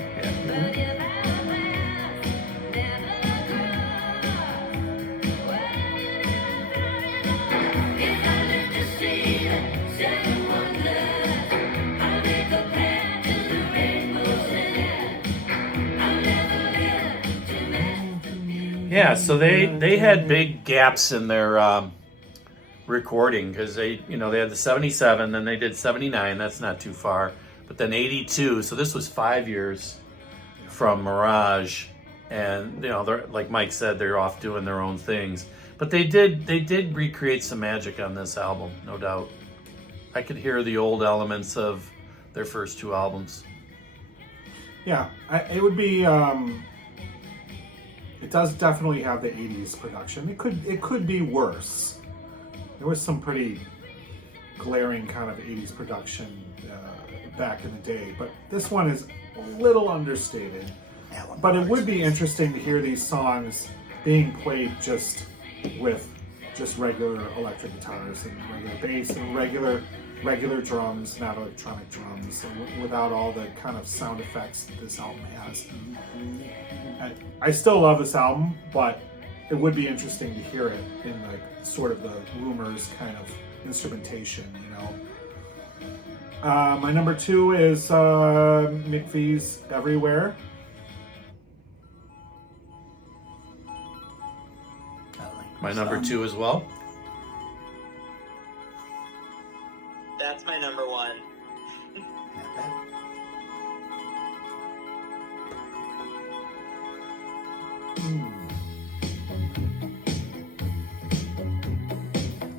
Yeah, so they had big gaps in their recording because they had the 77, then they did 79. That's not too far, but then 82. So this was 5 years from Mirage, and they're like Mike said, they're off doing their own things. But they did recreate some magic on this album, no doubt. I could hear the old elements of their first 2 albums. Yeah, it would be. It does definitely have the 80s production. It could be worse. There was some pretty glaring kind of 80s production back in the day, but this one is a little understated. But it would be interesting to hear these songs being played just with regular electric guitars and regular bass and regular drums, not electronic drums, and without all the kind of sound effects that this album has. I still love this album, but it would be interesting to hear it in like sort of the Rumors kind of instrumentation, My number 2 is Mick V's Everywhere. My number 2 as well. That's my number 1.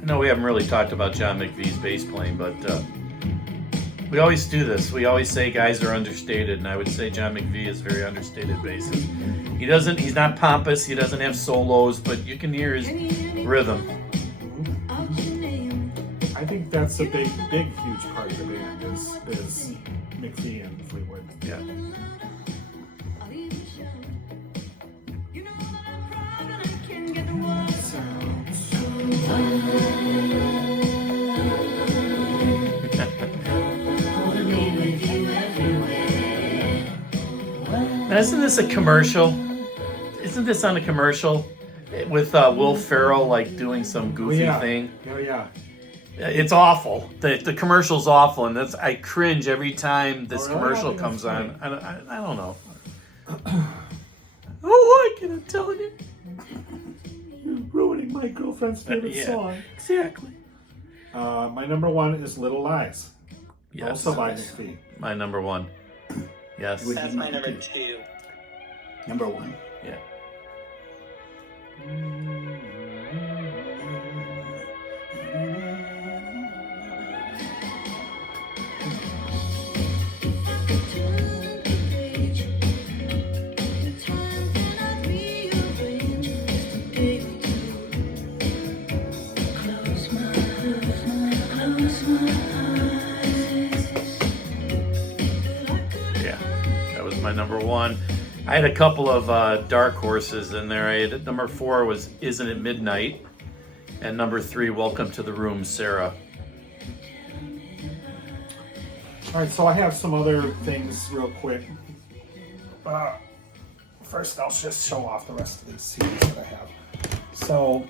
I know we haven't really talked about John McVie's bass playing, but we always do this. We always say guys are understated, and I would say John McVie is very understated bassist. He's not pompous, he doesn't have solos, but you can hear his rhythm. I think that's a big, huge part of the band is McVie and Fleetwood. Yeah. Now, isn't this a commercial? Isn't this on a commercial with Will Ferrell like doing some goofy thing? Oh yeah. It's awful. The commercial's awful, and I cringe every time this commercial comes on. I don't know. I don't like it. I'm telling you. You're ruining my girlfriend's favorite song. Exactly. My number 1 is Little Lies. Yes. Also by McPhee. My number one. Yes. Would That's you my number do? 2. Number 1. Yeah. Yeah, that was my number one. I had a couple of dark horses in there. I had, number 4 was "Isn't It Midnight," and number 3, "Welcome to the Room," Sarah. All right, so I have some other things real quick. First, I'll just show off the rest of these CDs that I have. So,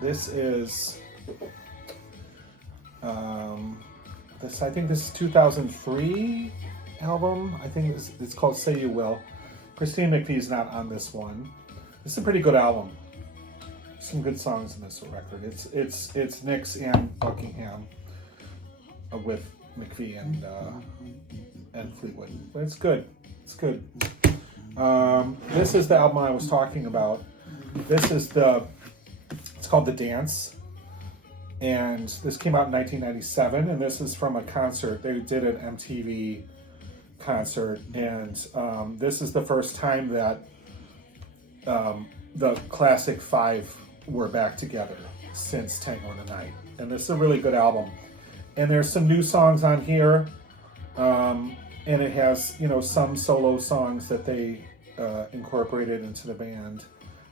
this is this. I think this is 2003 album. I think it's called "Say You Will." Christine McVie's not on this one. This is a pretty good album. Some good songs in this record. It's Nix and Buckingham with McVie and Fleetwood. But it's good. It's good. This is the album I was talking about. It's called The Dance. And this came out in 1997, and this is from a concert. They did an MTV concert, and this is the first time that the Classic Five were back together since Tango in the Night. And this is a really good album. And there's some new songs on here, and it has, some solo songs that they incorporated into the band.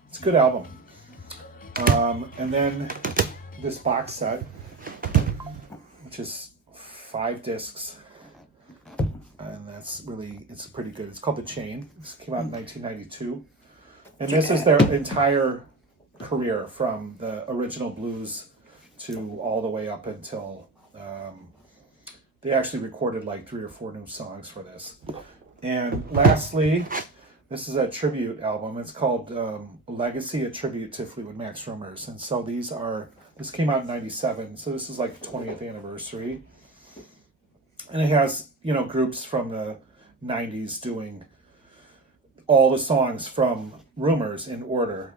It's a good album. And then this box set, which is 5 discs, and it's pretty good. It's called The Chain. This came out in 1992, and this is their entire career from the original blues to all the way up until they actually recorded like 3 or 4 new songs for this. And lastly, this is a tribute album. It's called Legacy, a tribute to Fleetwood Mac's Rumors. And so this came out in 97, so this is like the 20th anniversary. And it has, groups from the 90s doing all the songs from Rumors in order.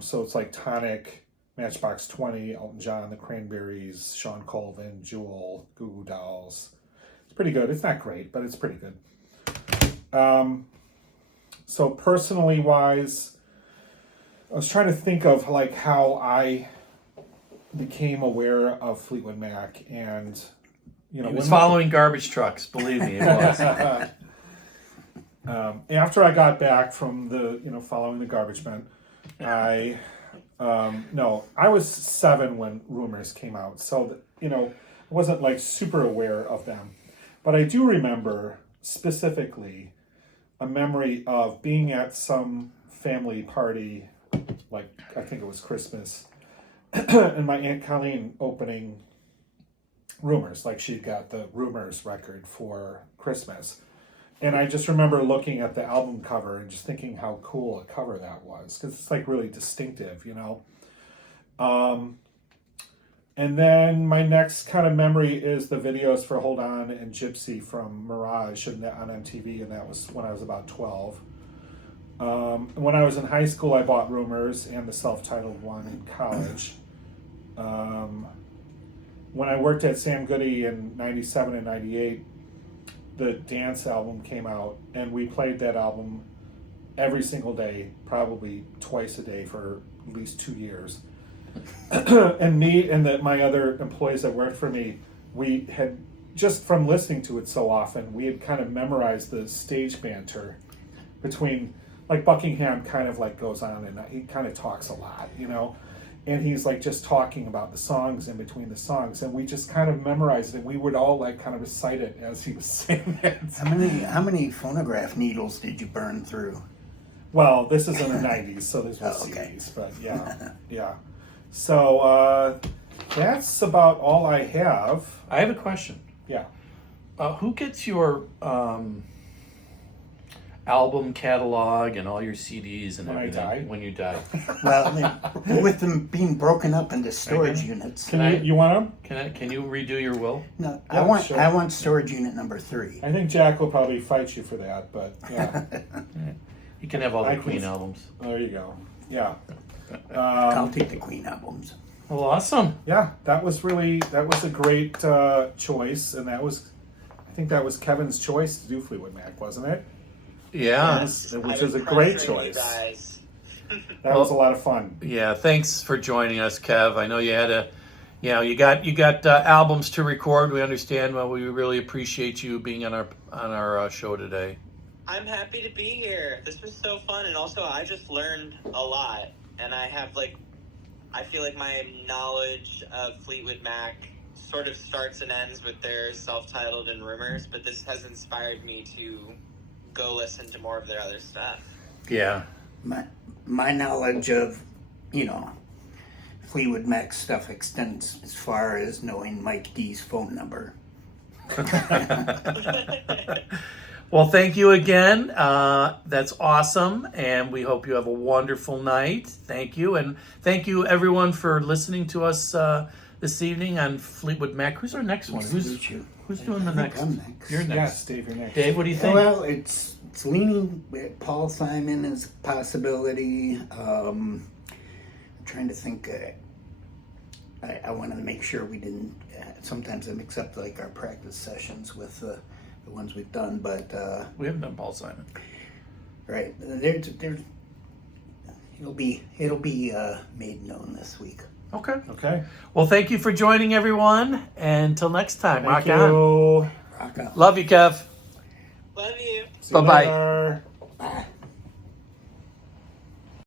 So it's like Tonic, Matchbox 20, Elton John, The Cranberries, Sean Colvin, Jewel, Goo Goo Dolls. It's pretty good. It's not great, but it's pretty good. So personally wise, I was trying to think of like how I became aware of Fleetwood Mac, and He was following garbage trucks. Believe me, it was. After I got back from the following the garbage men, I was 7 when Rumors came out, so I wasn't like super aware of them, but I do remember specifically a memory of being at some family party, like I think it was Christmas, and my Aunt Colleen opening Rumors, like she got the Rumors record for Christmas. And I just remember looking at the album cover and just thinking how cool a cover that was, because it's like really distinctive, And then my next kind of memory is the videos for Hold On and Gypsy from Mirage on MTV, and that was when I was about 12. When I was in high school, I bought Rumors and the self-titled one in college. When I worked at Sam Goody in 97 and 98, the Dance album came out, and we played that album every single day, probably twice a day for at least 2 years. And me and my other employees that worked for me, we had, just from listening to it so often, we had kind of memorized the stage banter between, like Buckingham kind of like goes on and he kind of talks a lot, and he's like just talking about the songs in between the songs, and we just kind of memorized it. We would all like kind of recite it as he was saying it. How many phonograph needles did you burn through? Well, this is in the 90s, so this was okay. CDs, but yeah. So that's about all I have. I have a question. Yeah. Who gets your? album catalog and all your CDs and When I everything die? when you die. Well, with them being broken up into storage units. You want them? Can you redo your will? No, Yeah, sure. I want storage unit number 3. I think Jack will probably fight you for that, but yeah. You can have all the I can- Queen albums. There you go. Yeah. I'll take the Queen albums. Well, awesome. Yeah, that was a great choice, and I think that was Kevin's choice to do Fleetwood Mac, wasn't it? Yeah. Which was a great choice. That was a lot of fun. Yeah. Thanks for joining us, Kev. I know you had you got albums to record. We understand. Well, we really appreciate you being on our show today. I'm happy to be here. This was so fun, and also I just learned a lot, and I feel like my knowledge of Fleetwood Mac sort of starts and ends with their self-titled and Rumors, but this has inspired me to go listen to more of their other stuff. Yeah. My knowledge of, Fleetwood Mac stuff extends as far as knowing Mike D's phone number. Well, thank you again. That's awesome, and we hope you have a wonderful night. Thank you, and thank you everyone for listening to us this evening on Fleetwood Mac. Who's our next one? Who's doing the next? I'm next. You're next. Yes, Dave, you're next. Dave, what do you think? Well, it's leaning. Paul Simon is a possibility. I'm trying to think. I wanted to make sure we didn't. Sometimes I mix up like our practice sessions with the ones we've done, but We haven't done Paul Simon. right there. It'll be made known this week. Okay. Okay. Well, thank you for joining, everyone. And until next time, Thank rock on. you. Rock up. Love you, Kev. Love you. See you Bye-bye. later.